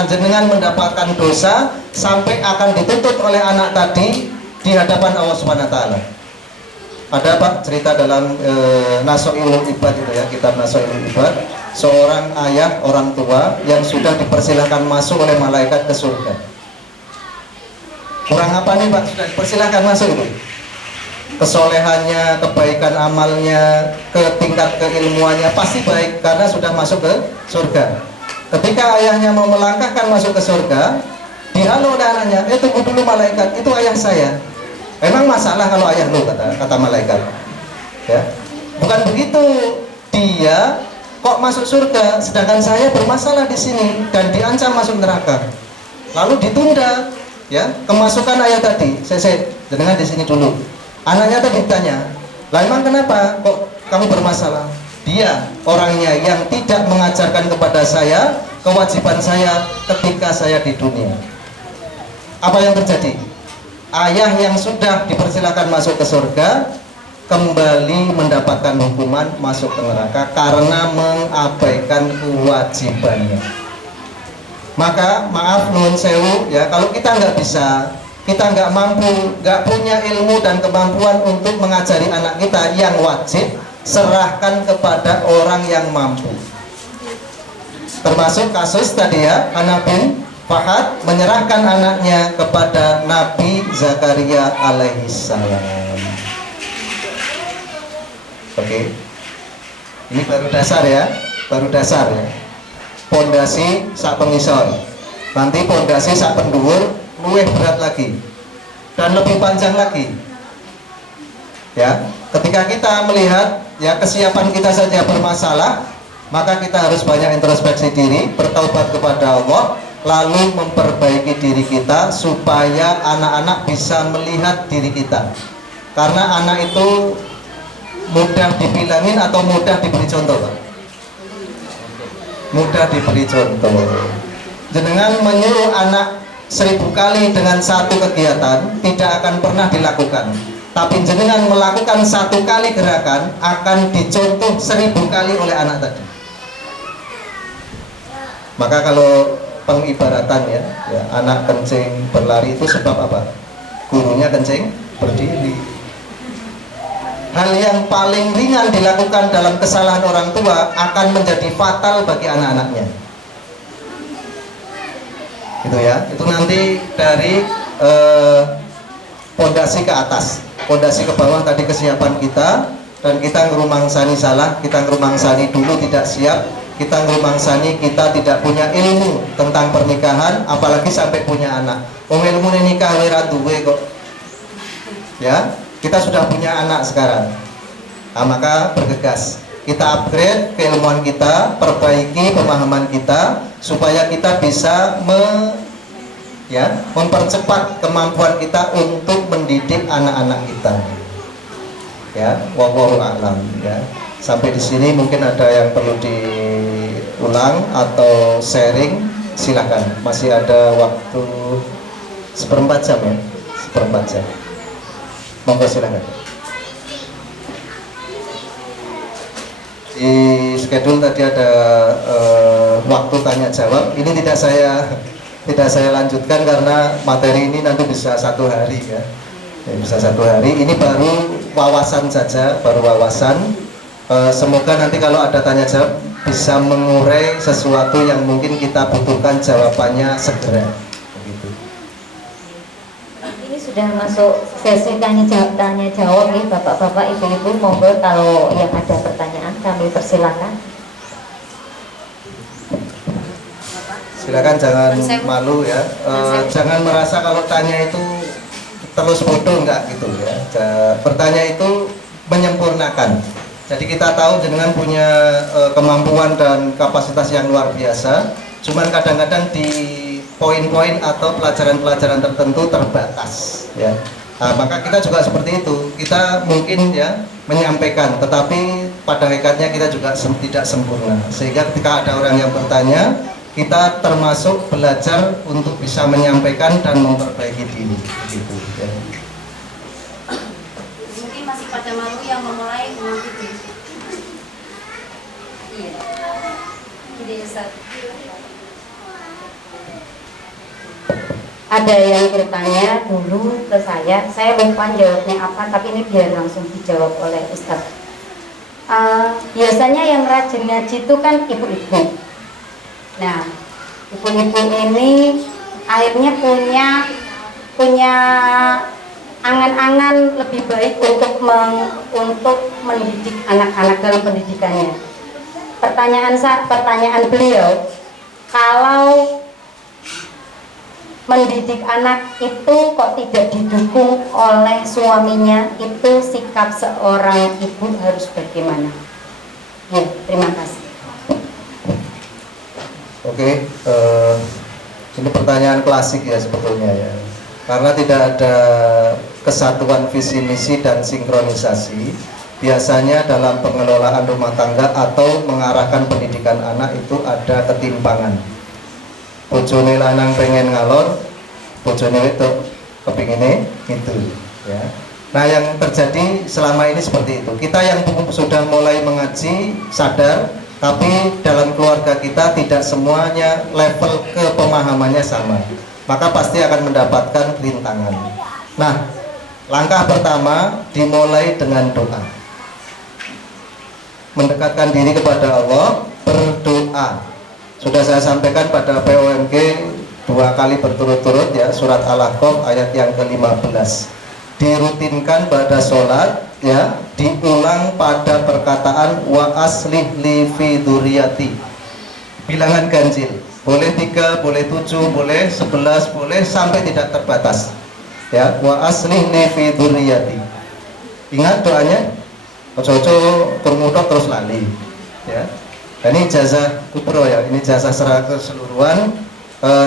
jenengan mendapatkan dosa sampai akan dituntut oleh anak tadi di hadapan Allah SWT. Ada Pak cerita dalam Nasoilul Ibad itu ya, kitab Nasoilul Ibad, seorang ayah orang tua yang sudah dipersilahkan masuk oleh malaikat ke surga. Kurang apa nih Pak, sudah dipersilahkan masuk itu? Kesolehannya, kebaikan amalnya, ke tingkat keilmuannya pasti baik karena sudah masuk ke surga. Ketika ayahnya mau melangkahkan masuk ke surga, dihalau oleh anaknya, tunggu dulu malaikat, itu ayah saya. Emang masalah kalau ayah lu, kata malaikat. Ya, bukan begitu. Dia kok masuk surga, sedangkan saya bermasalah di sini dan diancam masuk neraka. Lalu ditunda, ya, kemasukan ayah tadi. Saya jenengan di sini dulu. Anaknya tadi ditanya, lah emang kenapa kok kamu bermasalah? Dia orangnya yang tidak mengajarkan kepada saya kewajiban saya ketika saya di dunia. Apa yang terjadi? Ayah yang sudah dipersilakan masuk ke surga kembali mendapatkan hukuman masuk ke neraka karena mengabaikan kewajibannya. Maka maaf nuwun sewu ya, kalau kita nggak bisa, kita nggak mampu, nggak punya ilmu dan kemampuan untuk mengajari anak kita yang wajib, serahkan kepada orang yang mampu. Termasuk kasus tadi ya, Ana bin Fahad menyerahkan anaknya kepada Nabi Zakaria alaihissalam. Oke, ini baru dasar ya, baru dasar ya. Pondasi sak pengisor, nanti pondasi sak penduwur luwih berat lagi dan lebih panjang lagi. Ya, ketika kita melihat ya kesiapan kita saja bermasalah, maka kita harus banyak introspeksi diri, bertaubat kepada Allah, lalu memperbaiki diri kita supaya anak-anak bisa melihat diri kita. Karena anak itu mudah dibilangin atau mudah diberi contoh, Pak? Mudah diberi contoh. Jenengan menyuruh anak 1000 kali dengan satu kegiatan tidak akan pernah dilakukan. Tapi jenengan melakukan 1 kali gerakan akan dicontoh 1000 kali oleh anak tadi. Maka kalau pengibaratan ya, anak kencing berlari itu sebab apa? Gurunya kencing berdiri. Hal yang paling ringan dilakukan dalam kesalahan orang tua akan menjadi fatal bagi anak-anaknya. Itu ya, itu nanti dari pondasi ke atas, pondasi ke bawah tadi kesiapan kita, dan kita ngerumangsani salah, kita ngerumangsani dulu tidak siap, kita ngerumangsani kita tidak punya ilmu tentang pernikahan, apalagi sampai punya anak. Ilmu nikah ora duwe kok. Ya, kita sudah punya anak sekarang. Nah, maka bergegas, kita upgrade keilmuan kita, perbaiki pemahaman kita supaya kita bisa mempercepat kemampuan kita untuk mendidik anak-anak kita. Ya, wallahu a'lam ya. Sampai di sini mungkin ada yang perlu diulang atau sharing, silakan. Masih ada waktu 1/4 jam ya, 1/4 jam. Monggo silakan. Di schedule tadi ada waktu tanya jawab. Ini tidak saya lanjutkan karena materi ini nanti bisa 1 hari ya. Bisa 1 hari. Ini baru wawasan saja, baru wawasan. Semoga nanti kalau ada tanya jawab bisa mengurai sesuatu yang mungkin kita butuhkan jawabannya segera. Sudah masuk sesi tanya jawab nih bapak-bapak, ibu-ibu, monggo kalau yang ada pertanyaan kami persilakan. Silakan, jangan malu ya, jangan merasa kalau tanya itu terus bodoh, enggak gitu ya. Bertanya itu menyempurnakan. Jadi kita tahu jenengan punya kemampuan dan kapasitas yang luar biasa, cuman kadang-kadang di poin-poin atau pelajaran-pelajaran tertentu terbatas ya. Nah, maka kita juga seperti itu, kita mungkin ya menyampaikan, tetapi pada hakikatnya kita juga tidak sempurna, sehingga ketika ada orang yang bertanya, kita termasuk belajar untuk bisa menyampaikan dan memperbaiki diri gitu ya. Mungkin masih pada malu yang memulai gitu. Iya. Jadi ada yang bertanya dulu ke saya lupa jawabnya apa, tapi ini biar langsung dijawab oleh Ustadz. Biasanya yang rajin ngaji itu kan ibu-ibu. Nah, ibu-ibu ini akhirnya punya angan-angan lebih baik untuk mendidik anak-anak dalam pendidikannya. Pertanyaan beliau, kalau mendidik anak itu kok tidak didukung oleh suaminya, itu sikap seorang ibu harus bagaimana? Ya, terima kasih. Oke, ini pertanyaan klasik ya sebetulnya ya, karena tidak ada kesatuan visi misi dan sinkronisasi. Biasanya dalam pengelolaan rumah tangga atau mengarahkan pendidikan anak itu ada ketimpangan. Bojone lanang pengen ngalor, bojone itu kepingine gitu ya. Nah, yang terjadi selama ini seperti itu. Kita yang sudah mulai mengaji sadar, tapi dalam keluarga kita tidak semuanya level kepemahamannya sama. Maka pasti akan mendapatkan rintangan. Nah, langkah pertama dimulai dengan doa. Mendekatkan diri kepada Allah, berdoa. Sudah saya sampaikan pada POMG 2 kali berturut-turut ya, surat Al-Ahqaf ayat yang ke-15. Dirutinkan pada sholat ya, diulang pada perkataan wa aslih li fi dzurriyyati. Bilangan ganjil, boleh 3, boleh 7, boleh 11, boleh sampai tidak terbatas ya, wa aslih li fi dzurriyyati. Ingat doanya, ojo-ojo turmudok terus lali ya. Ini ijazah kubro ya, ini ijazah secara keseluruhan.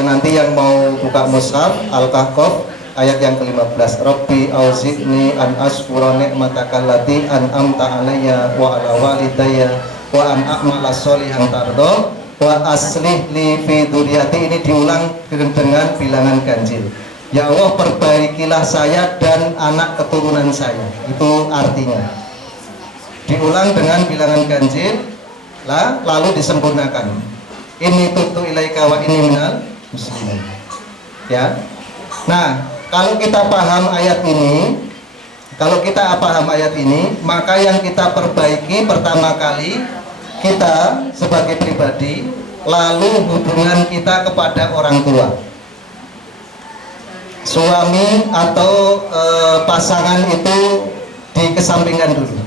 Nanti yang mau buka mushaf Al-Kahf ayat yang ke-15, Rabbi auzi'ni an ashkura ni'mataka allati an'amta alayya wa ala walidayya wa an a'mala sholihan tardo wa aslih li fi dzurriyyati. Ini diulang dengan bilangan ganjil. Ya Allah, perbaikilah saya dan anak keturunan saya. Itu artinya. Diulang dengan bilangan ganjil, lalu disempurnakan. Ini tubtu ilaika wa inni minal muslimin. Ya. Nah, kalau kita paham ayat ini, maka yang kita perbaiki pertama kali kita sebagai pribadi, lalu hubungan kita kepada orang tua, suami atau pasangan itu dikesampingkan dulu.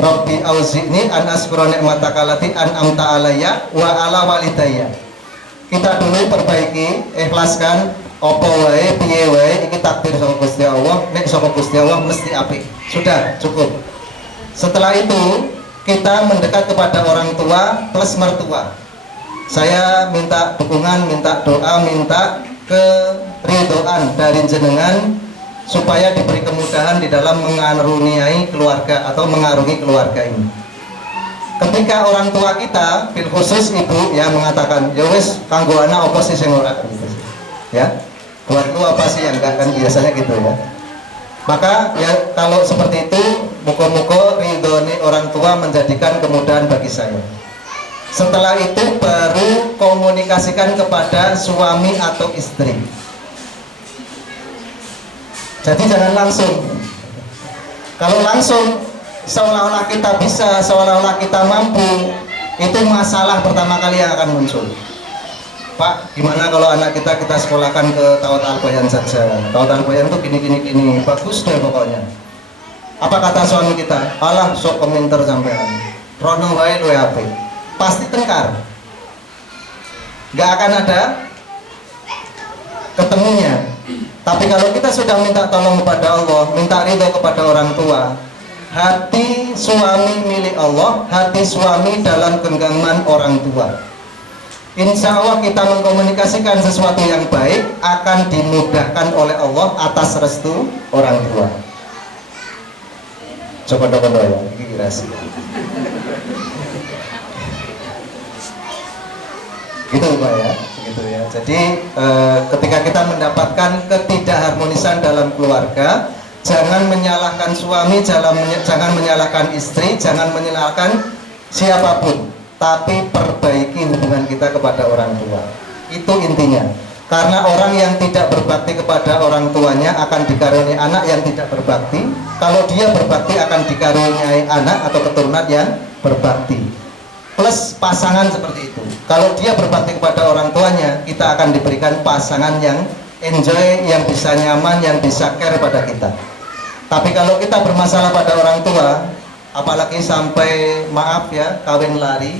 Rabbi auzi'ni an ashkura ni'mataka allati an'amta alayya wa ala walidayya. Kita dulu perbaiki, ikhlaskan apa wae piye wae iki takdir saka Gusti Allah, nek saka Gusti Allah mesti apik. Sudah cukup. Setelah itu kita mendekat kepada orang tua plus mertua. Saya minta dukungan, minta doa, minta keridhaan dari jenengan supaya diberi kemudahan di dalam mengaruniai keluarga atau mengarungi keluarga ini. Ketika orang tua kita, bil khusus ibu ya mengatakan, ya wis kanggo anak apa sih sing ora gitu. Ya. Buat lu apa sih yang enggak, kan biasanya gitu ya. Maka ya kalau seperti itu, muka-muka ridhoni orang tua menjadikan kemudahan bagi saya. Setelah itu baru komunikasikan kepada suami atau istri. Jadi jangan langsung. Kalau langsung seolah-olah kita bisa, seolah-olah kita mampu, itu masalah pertama kali yang akan muncul. Pak, gimana kalau anak kita sekolahkan ke Tawat Al-Bayan saja? Tawat Al-Bayan itu gini, bagus deh pokoknya. Apa kata suami kita? Alah, sok komentar sampean. Rono wae luwe apik. Pasti tengkar. Gak akan ada ketemunya. Tapi kalau kita sudah minta tolong kepada Allah, minta ridho kepada orang tua, hati suami milik Allah, hati suami dalam genggaman orang tua. Insya Allah kita mengkomunikasikan sesuatu yang baik akan dimudahkan oleh Allah atas restu orang tua. Coba ya, ini rahasia. Gitu Pak ya, gitu ya. Jadi ketika kita mendapatkan ketidakharmonisan dalam keluarga, jangan menyalahkan suami, jangan menyalahkan istri, jangan menyalahkan siapapun. Tapi perbaiki hubungan kita kepada orang tua. Itu intinya. Karena orang yang tidak berbakti kepada orang tuanya akan dikaruniai anak yang tidak berbakti. Kalau dia berbakti akan dikaruniai anak atau keturunan yang berbakti. Plus pasangan seperti itu. Kalau dia berbakti kepada orang tuanya, kita akan diberikan pasangan yang enjoy, yang bisa nyaman, yang bisa care pada kita. Tapi kalau kita bermasalah pada orang tua, apalagi sampai maaf ya kawin lari,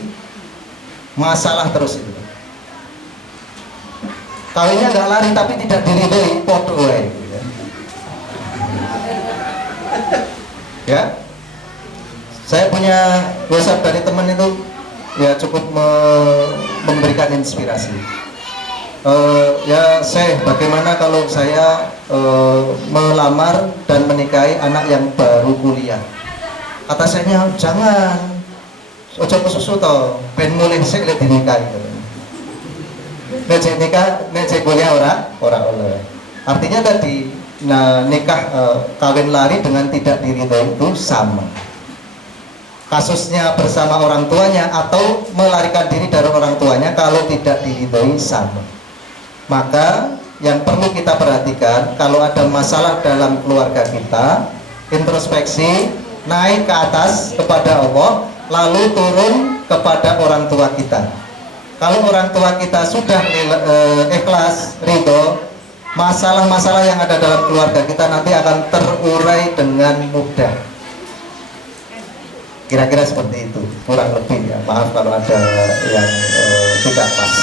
masalah terus itu. Kawinnya nggak lari tapi tidak diridhoi, podo wae. Ya, saya punya WhatsApp dari teman itu ya cukup memberikan inspirasi. Ya Syekh, bagaimana kalau saya melamar dan menikahi anak yang baru kuliah? Kata Syekhnya, jangan, ojo kesusu toh, ben mulih sik lek dinikahi. Nek nikah, nek kuliah ora oleh. Artinya tadi, nah, nikah kawin lari dengan tidak diridhoi itu sama. Kasusnya bersama orang tuanya atau melarikan diri dari orang tuanya kalau tidak diridhoi sama. Maka yang perlu kita perhatikan, kalau ada masalah dalam keluarga kita, introspeksi, naik ke atas kepada Allah, lalu turun kepada orang tua kita. Kalau orang tua kita sudah ikhlas, ridho, masalah-masalah yang ada dalam keluarga kita nanti akan terurai dengan mudah. Kira-kira seperti itu, kurang lebih ya. Maaf kalau ada yang tidak pas.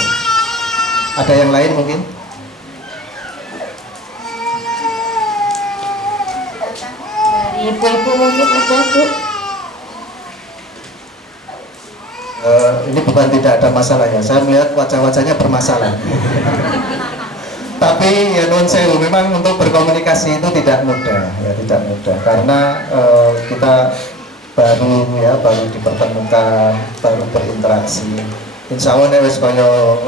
Ada yang lain mungkin? Dari ibu-ibu mungkin ada, Bu. Ini bukan tidak ada masalah ya. Saya melihat wajah-wajahnya bermasalah. Tapi ya non sewu, memang untuk berkomunikasi itu tidak mudah, ya tidak mudah karena kita baru dipertemukan, baru berinteraksi. Insya Allah wes koyo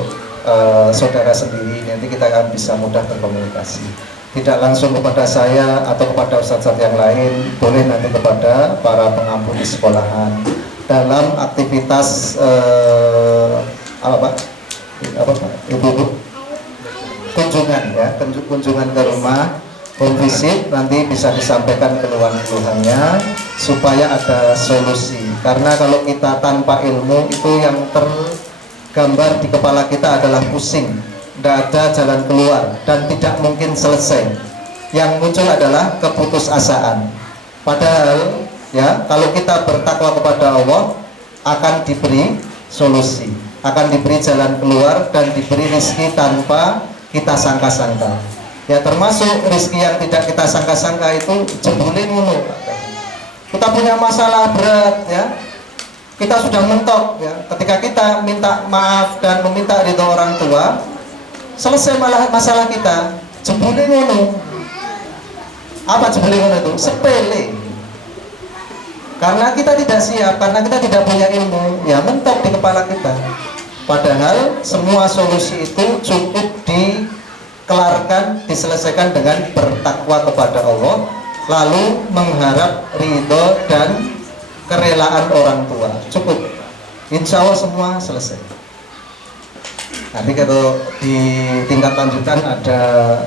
saudara sendiri, nanti kita akan bisa mudah berkomunikasi. Tidak langsung kepada saya atau kepada ustadz-ustadz yang lain, boleh nanti kepada para pengampu di sekolahan dalam aktivitas ibu-ibu kunjungan ya, kunjungan ke rumah, home visit, nanti bisa disampaikan keluhan-keluhannya supaya ada solusi. Karena kalau kita tanpa ilmu itu yang tergambar di kepala kita adalah pusing, tidak ada jalan keluar dan tidak mungkin selesai. Yang muncul adalah keputusasaan. Padahal ya, kalau kita bertakwa kepada Allah akan diberi solusi, akan diberi jalan keluar dan diberi rezeki tanpa kita sangka-sangka. Ya, termasuk rezeki yang tidak kita sangka-sangka itu jebule ngono. Kita punya masalah berat ya, kita sudah mentok ya. Ketika kita minta maaf dan meminta ridho orang tua, selesai masalah kita, jebule ngono. Apa jebule ngono itu? Sepele. Karena kita tidak siap, karena kita tidak punya ilmu, ya mentok di kepala kita. Padahal semua solusi itu cukup dikelarkan, diselesaikan dengan bertakwa kepada Allah, lalu mengharap ridho dan kerelaan orang tua. Cukup, insya Allah semua selesai. Nanti kalau di tingkat lanjutan ada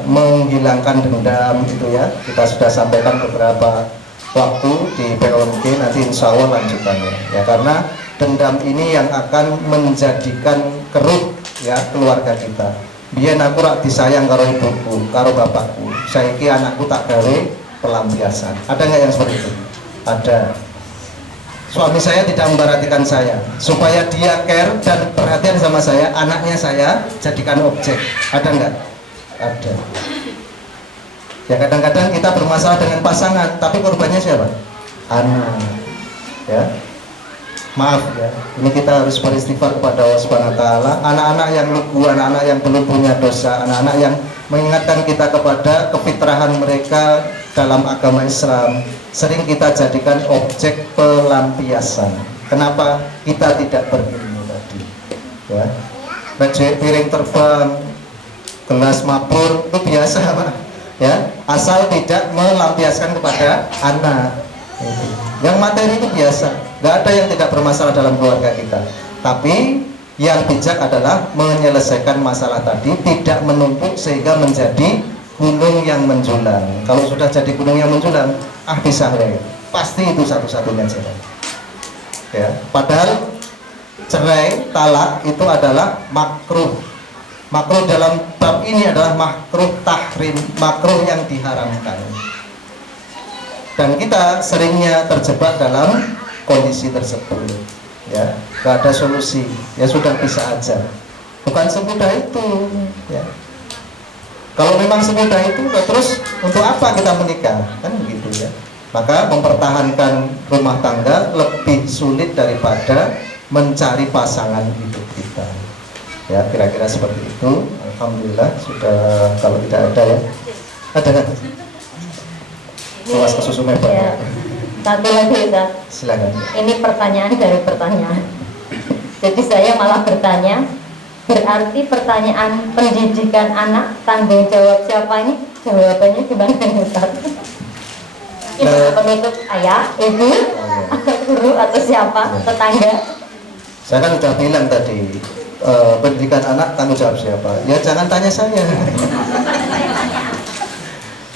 menghilangkan dendam itu ya, kita sudah sampaikan beberapa waktu di POMG, nanti insya Allah lanjutannya ya, karena dendam ini yang akan menjadikan keruh ya keluarga kita. Biar aku rak disayang karo ibuku, karo bapakku, saiki anakku tak gawe pelampiasan. Ada nggak yang seperti itu? Ada. Suami saya tidak memperhatikan saya, supaya dia care dan perhatian sama saya, anaknya saya jadikan objek. Ada nggak? Ada. Ya kadang-kadang kita bermasalah dengan pasangan, tapi korbannya siapa? Anak. Ya. Maaf ya, ini kita harus beristighfar kepada Allah Subhanahu wa taala. Anak-anak yang lugu, anak-anak yang belum punya dosa, anak-anak yang mengingatkan kita kepada kefitrahan mereka dalam agama Islam, sering kita jadikan objek pelampiasan. Kenapa kita tidak berilmu tadi? Ya. Becek piring terbang, gelas mabur itu biasa, Pak. Ya, asal tidak melampiaskan kepada anak. Yang materi itu biasa, nggak ada yang tidak bermasalah dalam keluarga kita. Tapi yang bijak adalah menyelesaikan masalah tadi, tidak menumpuk sehingga menjadi gunung yang menjulang. Kalau sudah jadi gunung yang menjulang, bisa cerai. Pasti itu satu-satunya cerai. Ya, padahal cerai, talak itu adalah makruh. Makruh dalam bab ini adalah makruh tahrim, makruh yang diharamkan. Dan kita seringnya terjebak dalam kondisi tersebut. Ya, gak ada solusi. Ya sudah bisa aja. Bukan semudah itu. Ya. Kalau memang semudah itu, terus untuk apa kita menikah? Kan begitu ya. Maka mempertahankan rumah tangga lebih sulit daripada mencari pasangan hidup kita. Ya, kira-kira seperti itu. Alhamdulillah sudah, kalau tidak ada ya. Ada kan? Luas kesusu Ya. Satu lagi Ustaz. Silakan. Ini pertanyaan dari pertanyaan. Jadi saya malah bertanya, berarti pertanyaan pendidikan anak tanggung jawab siapa ini Jawabannya gimana Ustaz? Ibu penutup ayah, ibu, atau guru atau siapa, tetangga? Saya kan udah bilang tadi, pendidikan anak tanggung jawab siapa? Ya jangan tanya saya.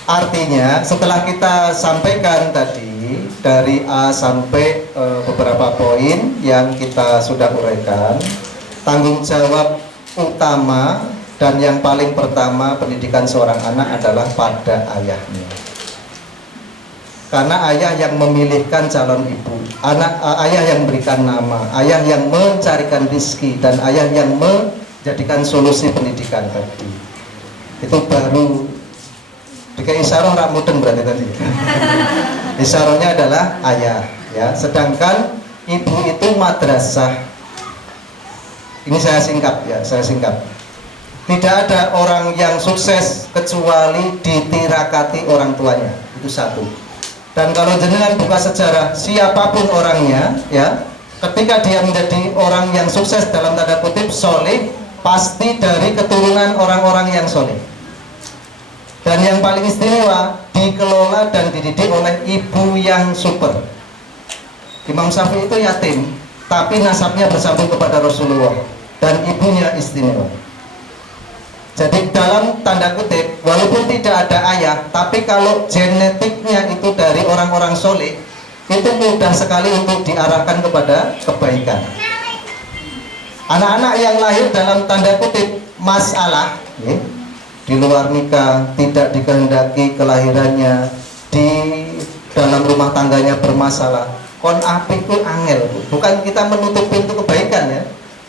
Artinya setelah kita sampaikan tadi dari A sampai beberapa poin yang kita sudah uraikan, tanggung jawab utama dan yang paling pertama pendidikan seorang anak adalah pada ayahnya. Karena ayah yang memilihkan calon ibu, ayah yang memberikan nama, ayah yang mencarikan rezeki, dan ayah yang menjadikan solusi pendidikan tadi. Itu baru dikai isyarah rak mudeng berarti tadi. Isyarahnya adalah ayah, ya. Sedangkan ibu itu madrasah. Ini saya singkat ya, saya singkat. Tidak ada orang yang sukses kecuali ditirakati orang tuanya. Itu satu. Dan kalau jenengan buka sejarah siapapun orangnya, ya, ketika dia menjadi orang yang sukses dalam tanda kutip soleh, pasti dari keturunan orang-orang yang soleh. Dan yang paling istimewa, dikelola dan dididik oleh ibu yang super. Imam Syafi'i itu yatim, tapi nasabnya bersambung kepada Rasulullah, dan ibunya istimewa. Jadi dalam tanda kutip, walaupun tidak ada ayah, tapi kalau genetiknya itu dari orang-orang soleh, itu mudah sekali untuk diarahkan kepada kebaikan. Anak-anak yang lahir dalam tanda kutip masalah, ya, di luar nikah, tidak dikehendaki kelahirannya, di dalam rumah tangganya bermasalah, kon apik ku angel, bukan kita menutup pintu kebaikan ya,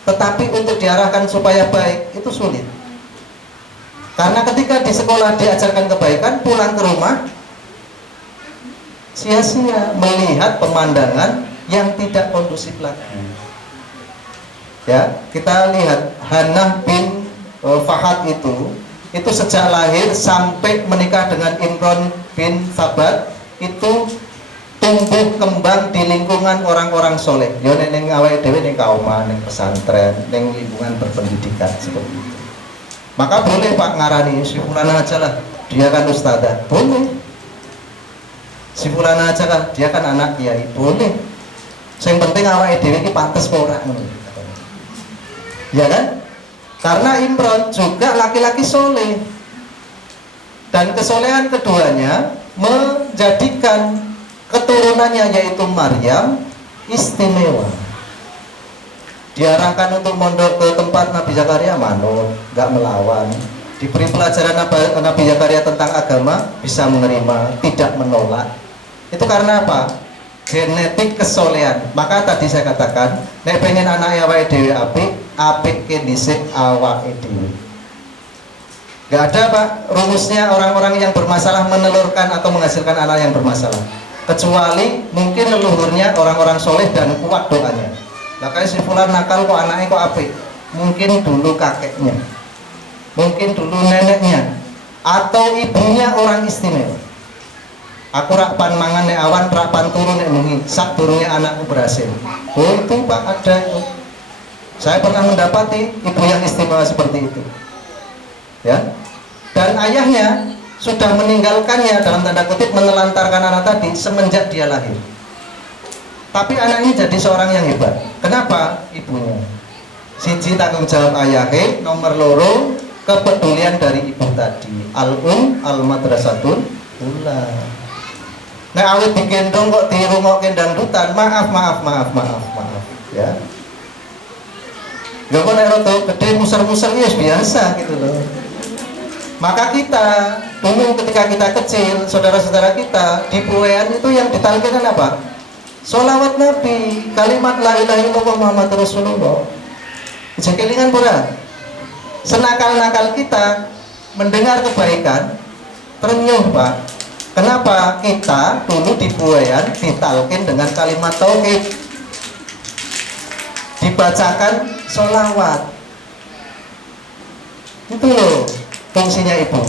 tetapi untuk diarahkan supaya baik itu sulit. Karena ketika di sekolah diajarkan kebaikan, pulang ke rumah sia-sia melihat pemandangan yang tidak kondusif lagi. Ya, kita lihat Hanah bin Fahad itu sejak lahir sampai menikah dengan Imron bin Sabat itu tumbuh kembang di lingkungan orang-orang soleh. Yo neng awake dhewe ning kauman, ning pesantren, ning lingkungan berpendidikan seperti itu. Maka boleh Pak ngarani si fulana aja lah, dia kan ustadzah, boleh. Si fulana aja lah, dia kan anak kiai, boleh. Yang penting awake dhewe iki pantes apa ora ngono. Ya kan? Karena Imron juga laki-laki soleh, dan kesolehan keduanya menjadikan keturunannya yaitu Maryam istimewa. Diarahkan untuk mondok ke tempat Nabi Zakaria, manut, nggak melawan. Diberi pelajaran Nabi Zakaria tentang agama, bisa menerima, tidak menolak. Itu karena apa? Genetik kesolehan. Maka tadi saya katakan, nek pengen anak awake dhewe apik ke dhisik awake dhewe. Nggak ada Pak rumusnya orang-orang yang bermasalah menelurkan atau menghasilkan anak yang bermasalah, kecuali mungkin leluhurnya orang-orang soleh dan kuat doanya. Nah kayak si fulan nakal kok anaknya kok apik, mungkin dulu kakeknya, mungkin dulu neneknya, atau ibunya orang istimewa. Aku rak pan mangan nek awan, rak pan turu nek bengi, sak durunge anakku berhasil. Oh itu Pak, ada itu. Saya pernah mendapati ibu yang istimewa seperti itu. Ya. Dan ayahnya sudah meninggalkannya dalam tanda kutip, menelantarkan anak tadi semenjak dia lahir. Tapi anaknya jadi seorang yang hebat. Kenapa? Ibunya. Siji tanggung jawab ayahnya, nomor loro kepedulian dari ibu tadi. Al-madrasatul ula. Nah awet digendong kok dirungokke dangdutan, maaf. Ya. Gak kok nek rada gede muser-muser ya biasa gitu loh. Maka kita dulu ketika kita kecil, saudara-saudara kita di puwean itu yang ditalkinkan apa? Sholawat Nabi, kalimat la ilaha illallah Muhammad Rasulullah. Jekelingan pura. Senakal-nakal kita mendengar kebaikan, terenyuh Pak. Kenapa? Kita dulu di buayan ditalkin dengan kalimat tauhid, dibacakan sholawat. Itu loh fungsinya ibu.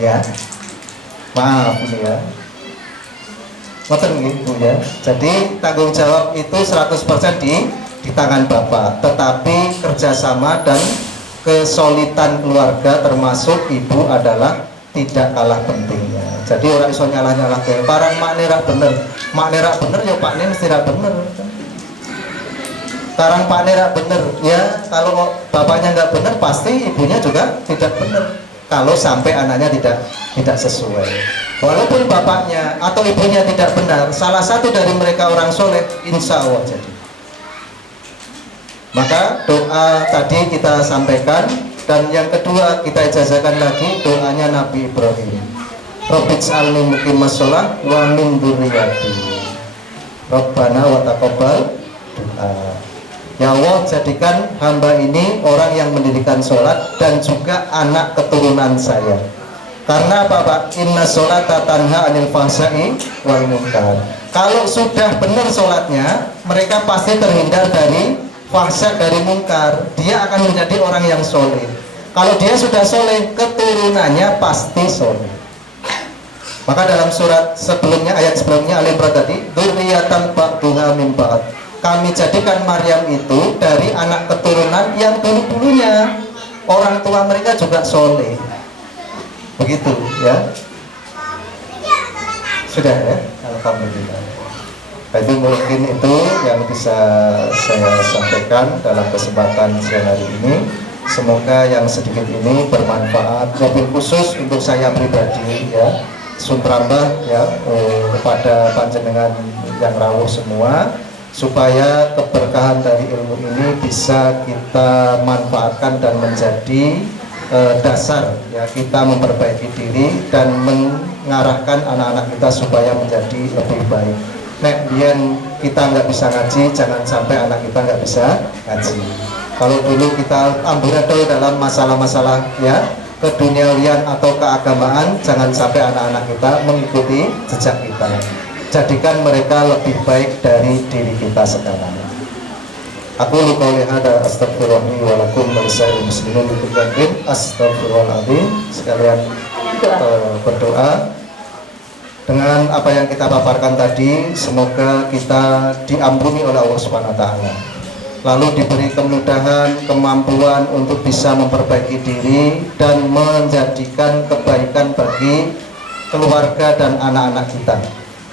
Ya, maaf ini ya. Gitu ya. Jadi tanggung jawab itu 100% di tangan Bapak, tetapi kerjasama dan kesolidan keluarga termasuk ibu adalah tidak kalah pentingnya. Jadi orang iso nyalah-nyalah ke parang makne ra bener ya pakne mesti ra bener. Karang pakne ra bener ya, kalau bapaknya nggak bener pasti ibunya juga tidak bener. Kalau sampai anaknya tidak sesuai, walaupun bapaknya atau ibunya tidak benar, salah satu dari mereka orang soleh, insya Allah jadi. Maka doa tadi kita sampaikan, dan yang kedua kita ijazahkan lagi doanya Nabi Ibrahim. Rabbij'alni muqimas shalah wa min dzurriyyati. Rabbana wa taqabbal doa. Ya Allah, jadikan hamba ini orang yang mendirikan sholat dan juga anak keturunan saya. Karena apa Pak? Inna sholata tanha anil fahsya'i wal munkar. Kalau sudah benar sholatnya, mereka pasti terhindar dari fahsya, dari mungkar. Dia akan menjadi orang yang soleh. Kalau dia sudah soleh, keturunannya pasti soleh. Maka dalam surat sebelumnya, ayat sebelumnya Al-Imran tadi, dzurriyyatan ba'duha min ba'd. Kami jadikan Maryam itu dari anak keturunan yang dulu-dulunya orang tua mereka juga soleh. Begitu ya. Sudah ya, alhamdulillah. Jadi mungkin itu yang bisa saya sampaikan dalam kesempatan siang hari ini. Semoga yang sedikit ini bermanfaat, lebih khusus untuk saya pribadi ya, sumrambah ya kepada panjenengan yang rawuh semua, supaya keberkahan dari ilmu ini bisa kita manfaatkan dan menjadi dasar ya kita memperbaiki diri dan mengarahkan anak-anak kita supaya menjadi lebih baik. Nek biyen kita nggak bisa ngaji, jangan sampai anak kita nggak bisa ngaji. Kalau dulu kita amburadul dalam masalah-masalah ya keduniawian atau keagamaan, jangan sampai anak-anak kita mengikuti jejak kita. Jadikan mereka lebih baik dari diri kita sekarang. Aku qouli hada astaghfirullahi wa lakum wa lisa'il muslimin bi kulli dzambin astaghfirullahaladzim. Sekalian berdoa dengan apa yang kita paparkan tadi, semoga kita diampuni oleh Allah Subhanahu wa taala. Lalu diberi kemudahan, kemampuan untuk bisa memperbaiki diri dan menjadikan kebaikan bagi keluarga dan anak-anak kita.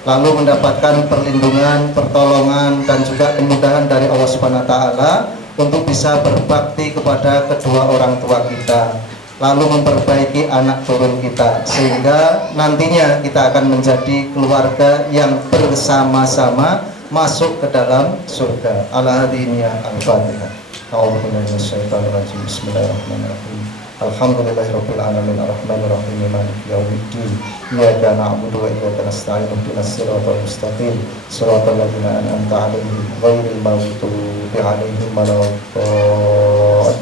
Lalu mendapatkan perlindungan, pertolongan dan juga kemudahan dari Allah Subhanahu wa taala untuk bisa berbakti kepada kedua orang tua kita, lalu memperbaiki anak turun kita, sehingga nantinya kita akan menjadi keluarga yang bersama-sama masuk ke dalam surga. Ala hadiniyah al-Fatihah. A'udzubillahi minasyaitonir rajim. Bismillahirrahmanirrahim. Alhamdulillahirabbil alamin arrahmanir rahim maliki yaumiddin. Iyyaka na'budu wa iyyaka nasta'in ihdinas siratal mustaqim siratal ladzina an'amta 'alaihim ghairil maghdubi 'alaihim waladdallin.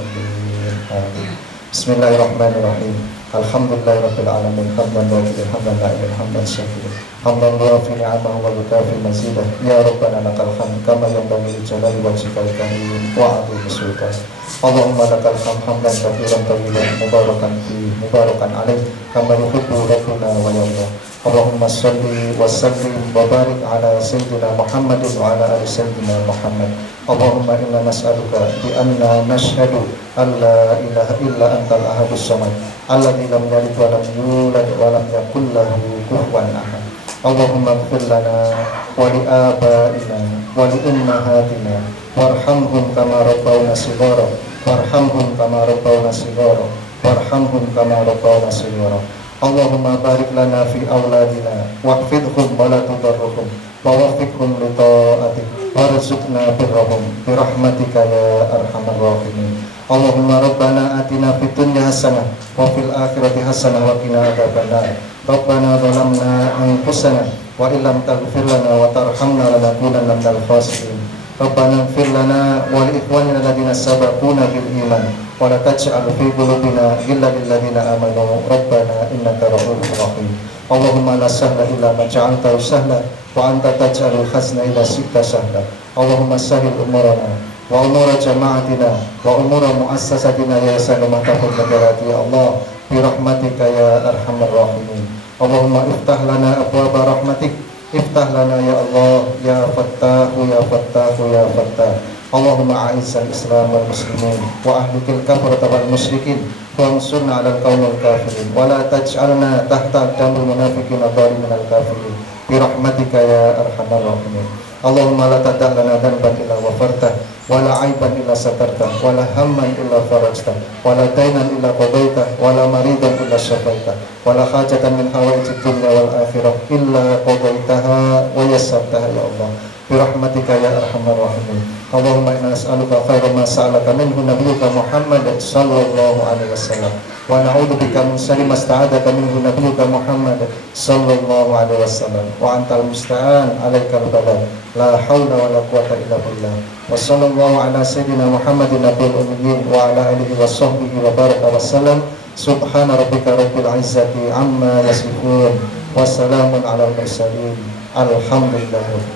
Amin. Bismillahirrahmanirrahim. Alhamdulillahirabbil alamin hamdan wafi'an hamdan la'ilan hamdan syakiran hamdan wafi'an ni'amahu wa yukafi mazidah. Ya Rabbana lakal hamd kama yanbaghi li jalali wajhikal karim wa 'azimi sultan. Allahumma lakal hamd hamdan katsiran tayyiban mubarakan fi mubarakan alaih kama yuhibbu rabbuna wa yarda. Allahumma shalli wa sallim wa barik ala sayyidina Muhammadin wa ala ali sayyidina Muhammad. Allahumma inna nas'aluka bi anna nashhadu an la ilaha illa antal ahadus samad alladzi lam yalid wa lam yulad wa lam yakul lahu kufuwan ahad. Allahumma ighfir lana wa li abaina wa li ummahatina warhamhum kama rabbawna shighara warhamhum kama rabbawna shighara warhamhum kama rabbawna shighara. Allahumma barik lana fi auladina waqfidhum wa la tudarruhum wa waffiqhum li ta'atik warzuqna birrahum birahmatika ya arhamar rahimin. Allahumma rabbana atina fid dunya hasanah wa fil akhirati hasanah wa qina adzabannar. Rabbana zalamna anfusana wa illam taghfir lana wa tarhamna lanakunanna minal khasirin. Rabbana ighfir lana wa li ikhwanina alladziina sabaquna bil iman wa la taj'al fi qulubina ghillan lil ladziina amanu rabbana innaka ra'ufur rahim. Allahumma la sahla illa ma ja'altahu sahla wa anta taj'alul hazna idza syi'ta sahla. Allahumma sahhil umurana wa umura jama'atina wa umura muassasatina ya salamah tahfuz nagarati ya Allah bi rahmatika ya arhamar rahimin. Allahumma iftah lana abwaaba rahmatik, iftah lana ya Allah ya Fattahu ya Fattahu ya Fattah. Allahumma a'izzal Islam wal muslimin wa ahlikil kafarata wal musyrikin وانصرنا على القوم الكافرين ولا تجعلنا تحت أقدام المنافقين الظالمين الكافرين برحمتك يا أرحم الراحمين. اللهم لا تدع لنا ذنبا إلا غفرته ولا عيبا إلا سترته ولا هما إلا فرجته ولا دينا إلا قضيته ولا مريضا إلا شفيته ولا حاجة من حوائج الدنيا والآخرة إلا قضيتها ويسرتها يا الله برحمتك يا أرحم الراحمين. اللهم إنا نسألك خير ما سألك منه نبيك محمد صلى الله عليه وسلم ونعوذ بك من شر ما استعاذك منه نبيك محمد صلى الله عليه وسلم وأنت المستعان عليك البلاء لا حول ولا قوة إلا بالله. وصلى الله على سيدنا محمد النبي الأمي وعلى آله وصحبه وبارك وسلم. سبحان ربك رب العزة عما يصفون وسلام على المرسلين الحمد لله.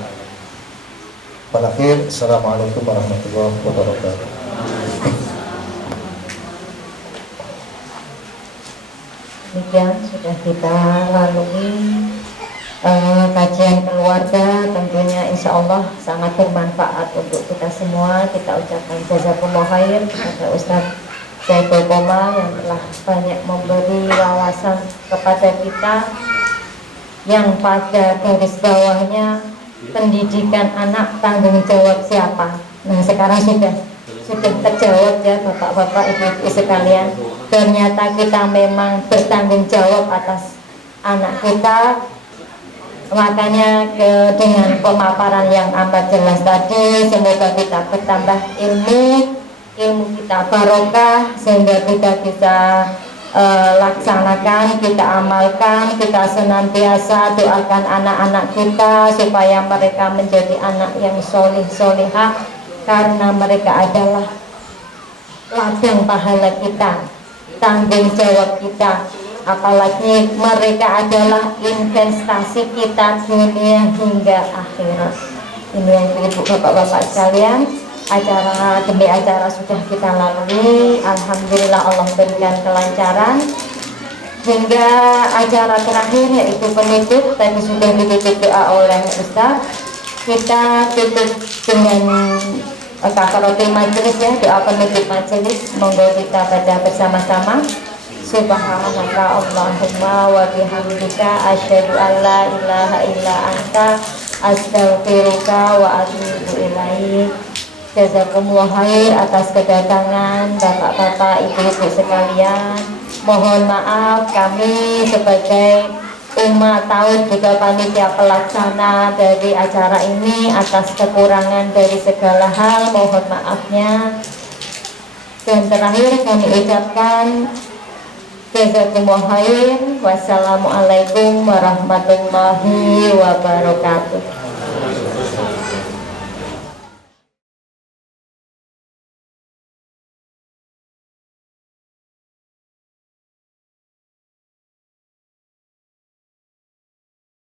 Akhir, assalamualaikum warahmatullahi wabarakatuh. Demikian sudah kita lalui kajian keluarga, tentunya insya Allah sangat bermanfaat untuk kita semua. Kita ucapkan jazakumullah khair kepada Ustadz Zaidul Koma yang telah banyak memberi wawasan kepada kita, yang pada garis bawahnya pendidikan anak tanggung jawab siapa. Nah sekarang sudah terjawab ya bapak-bapak, ibu-ibu sekalian. Ternyata kita memang bertanggung jawab atas anak kita. Makanya dengan pemaparan yang amat jelas tadi, semoga kita bertambah ilmu kita barokah, sehingga kita bisa laksanakan, kita amalkan, kita senantiasa doakan anak-anak kita supaya mereka menjadi anak yang solih-solihah, karena mereka adalah ladang pahala kita, tanggung jawab kita, apalagi mereka adalah investasi kita dunia hingga akhirat. Ini yang ibu bapak-bapak sekalian, acara demi acara sudah kita lalui. Alhamdulillah Allah berikan kelancaran hingga acara terakhir, yaitu penutup. Tadi sudah ditutup doa oleh Ustaz. Kita tutup dengan kafaratul majelis ya, doa penutup majelis. Monggo kita baca bersama-sama. Subhanaka Allahumma wa bihamdika asyhadu an la ilaha illa anta astaghfiruka wa atubu ilaik. Jazakumullah khair atas kedatangan bapak-bapak, ibu-ibu sekalian. Mohon maaf kami sebagai umat tahun juga panitia pelaksana dari acara ini atas kekurangan dari segala hal, mohon maafnya. Dan terakhir kami ucapkan jazakumullah khair. Wassalamualaikum warahmatullahi wabarakatuh.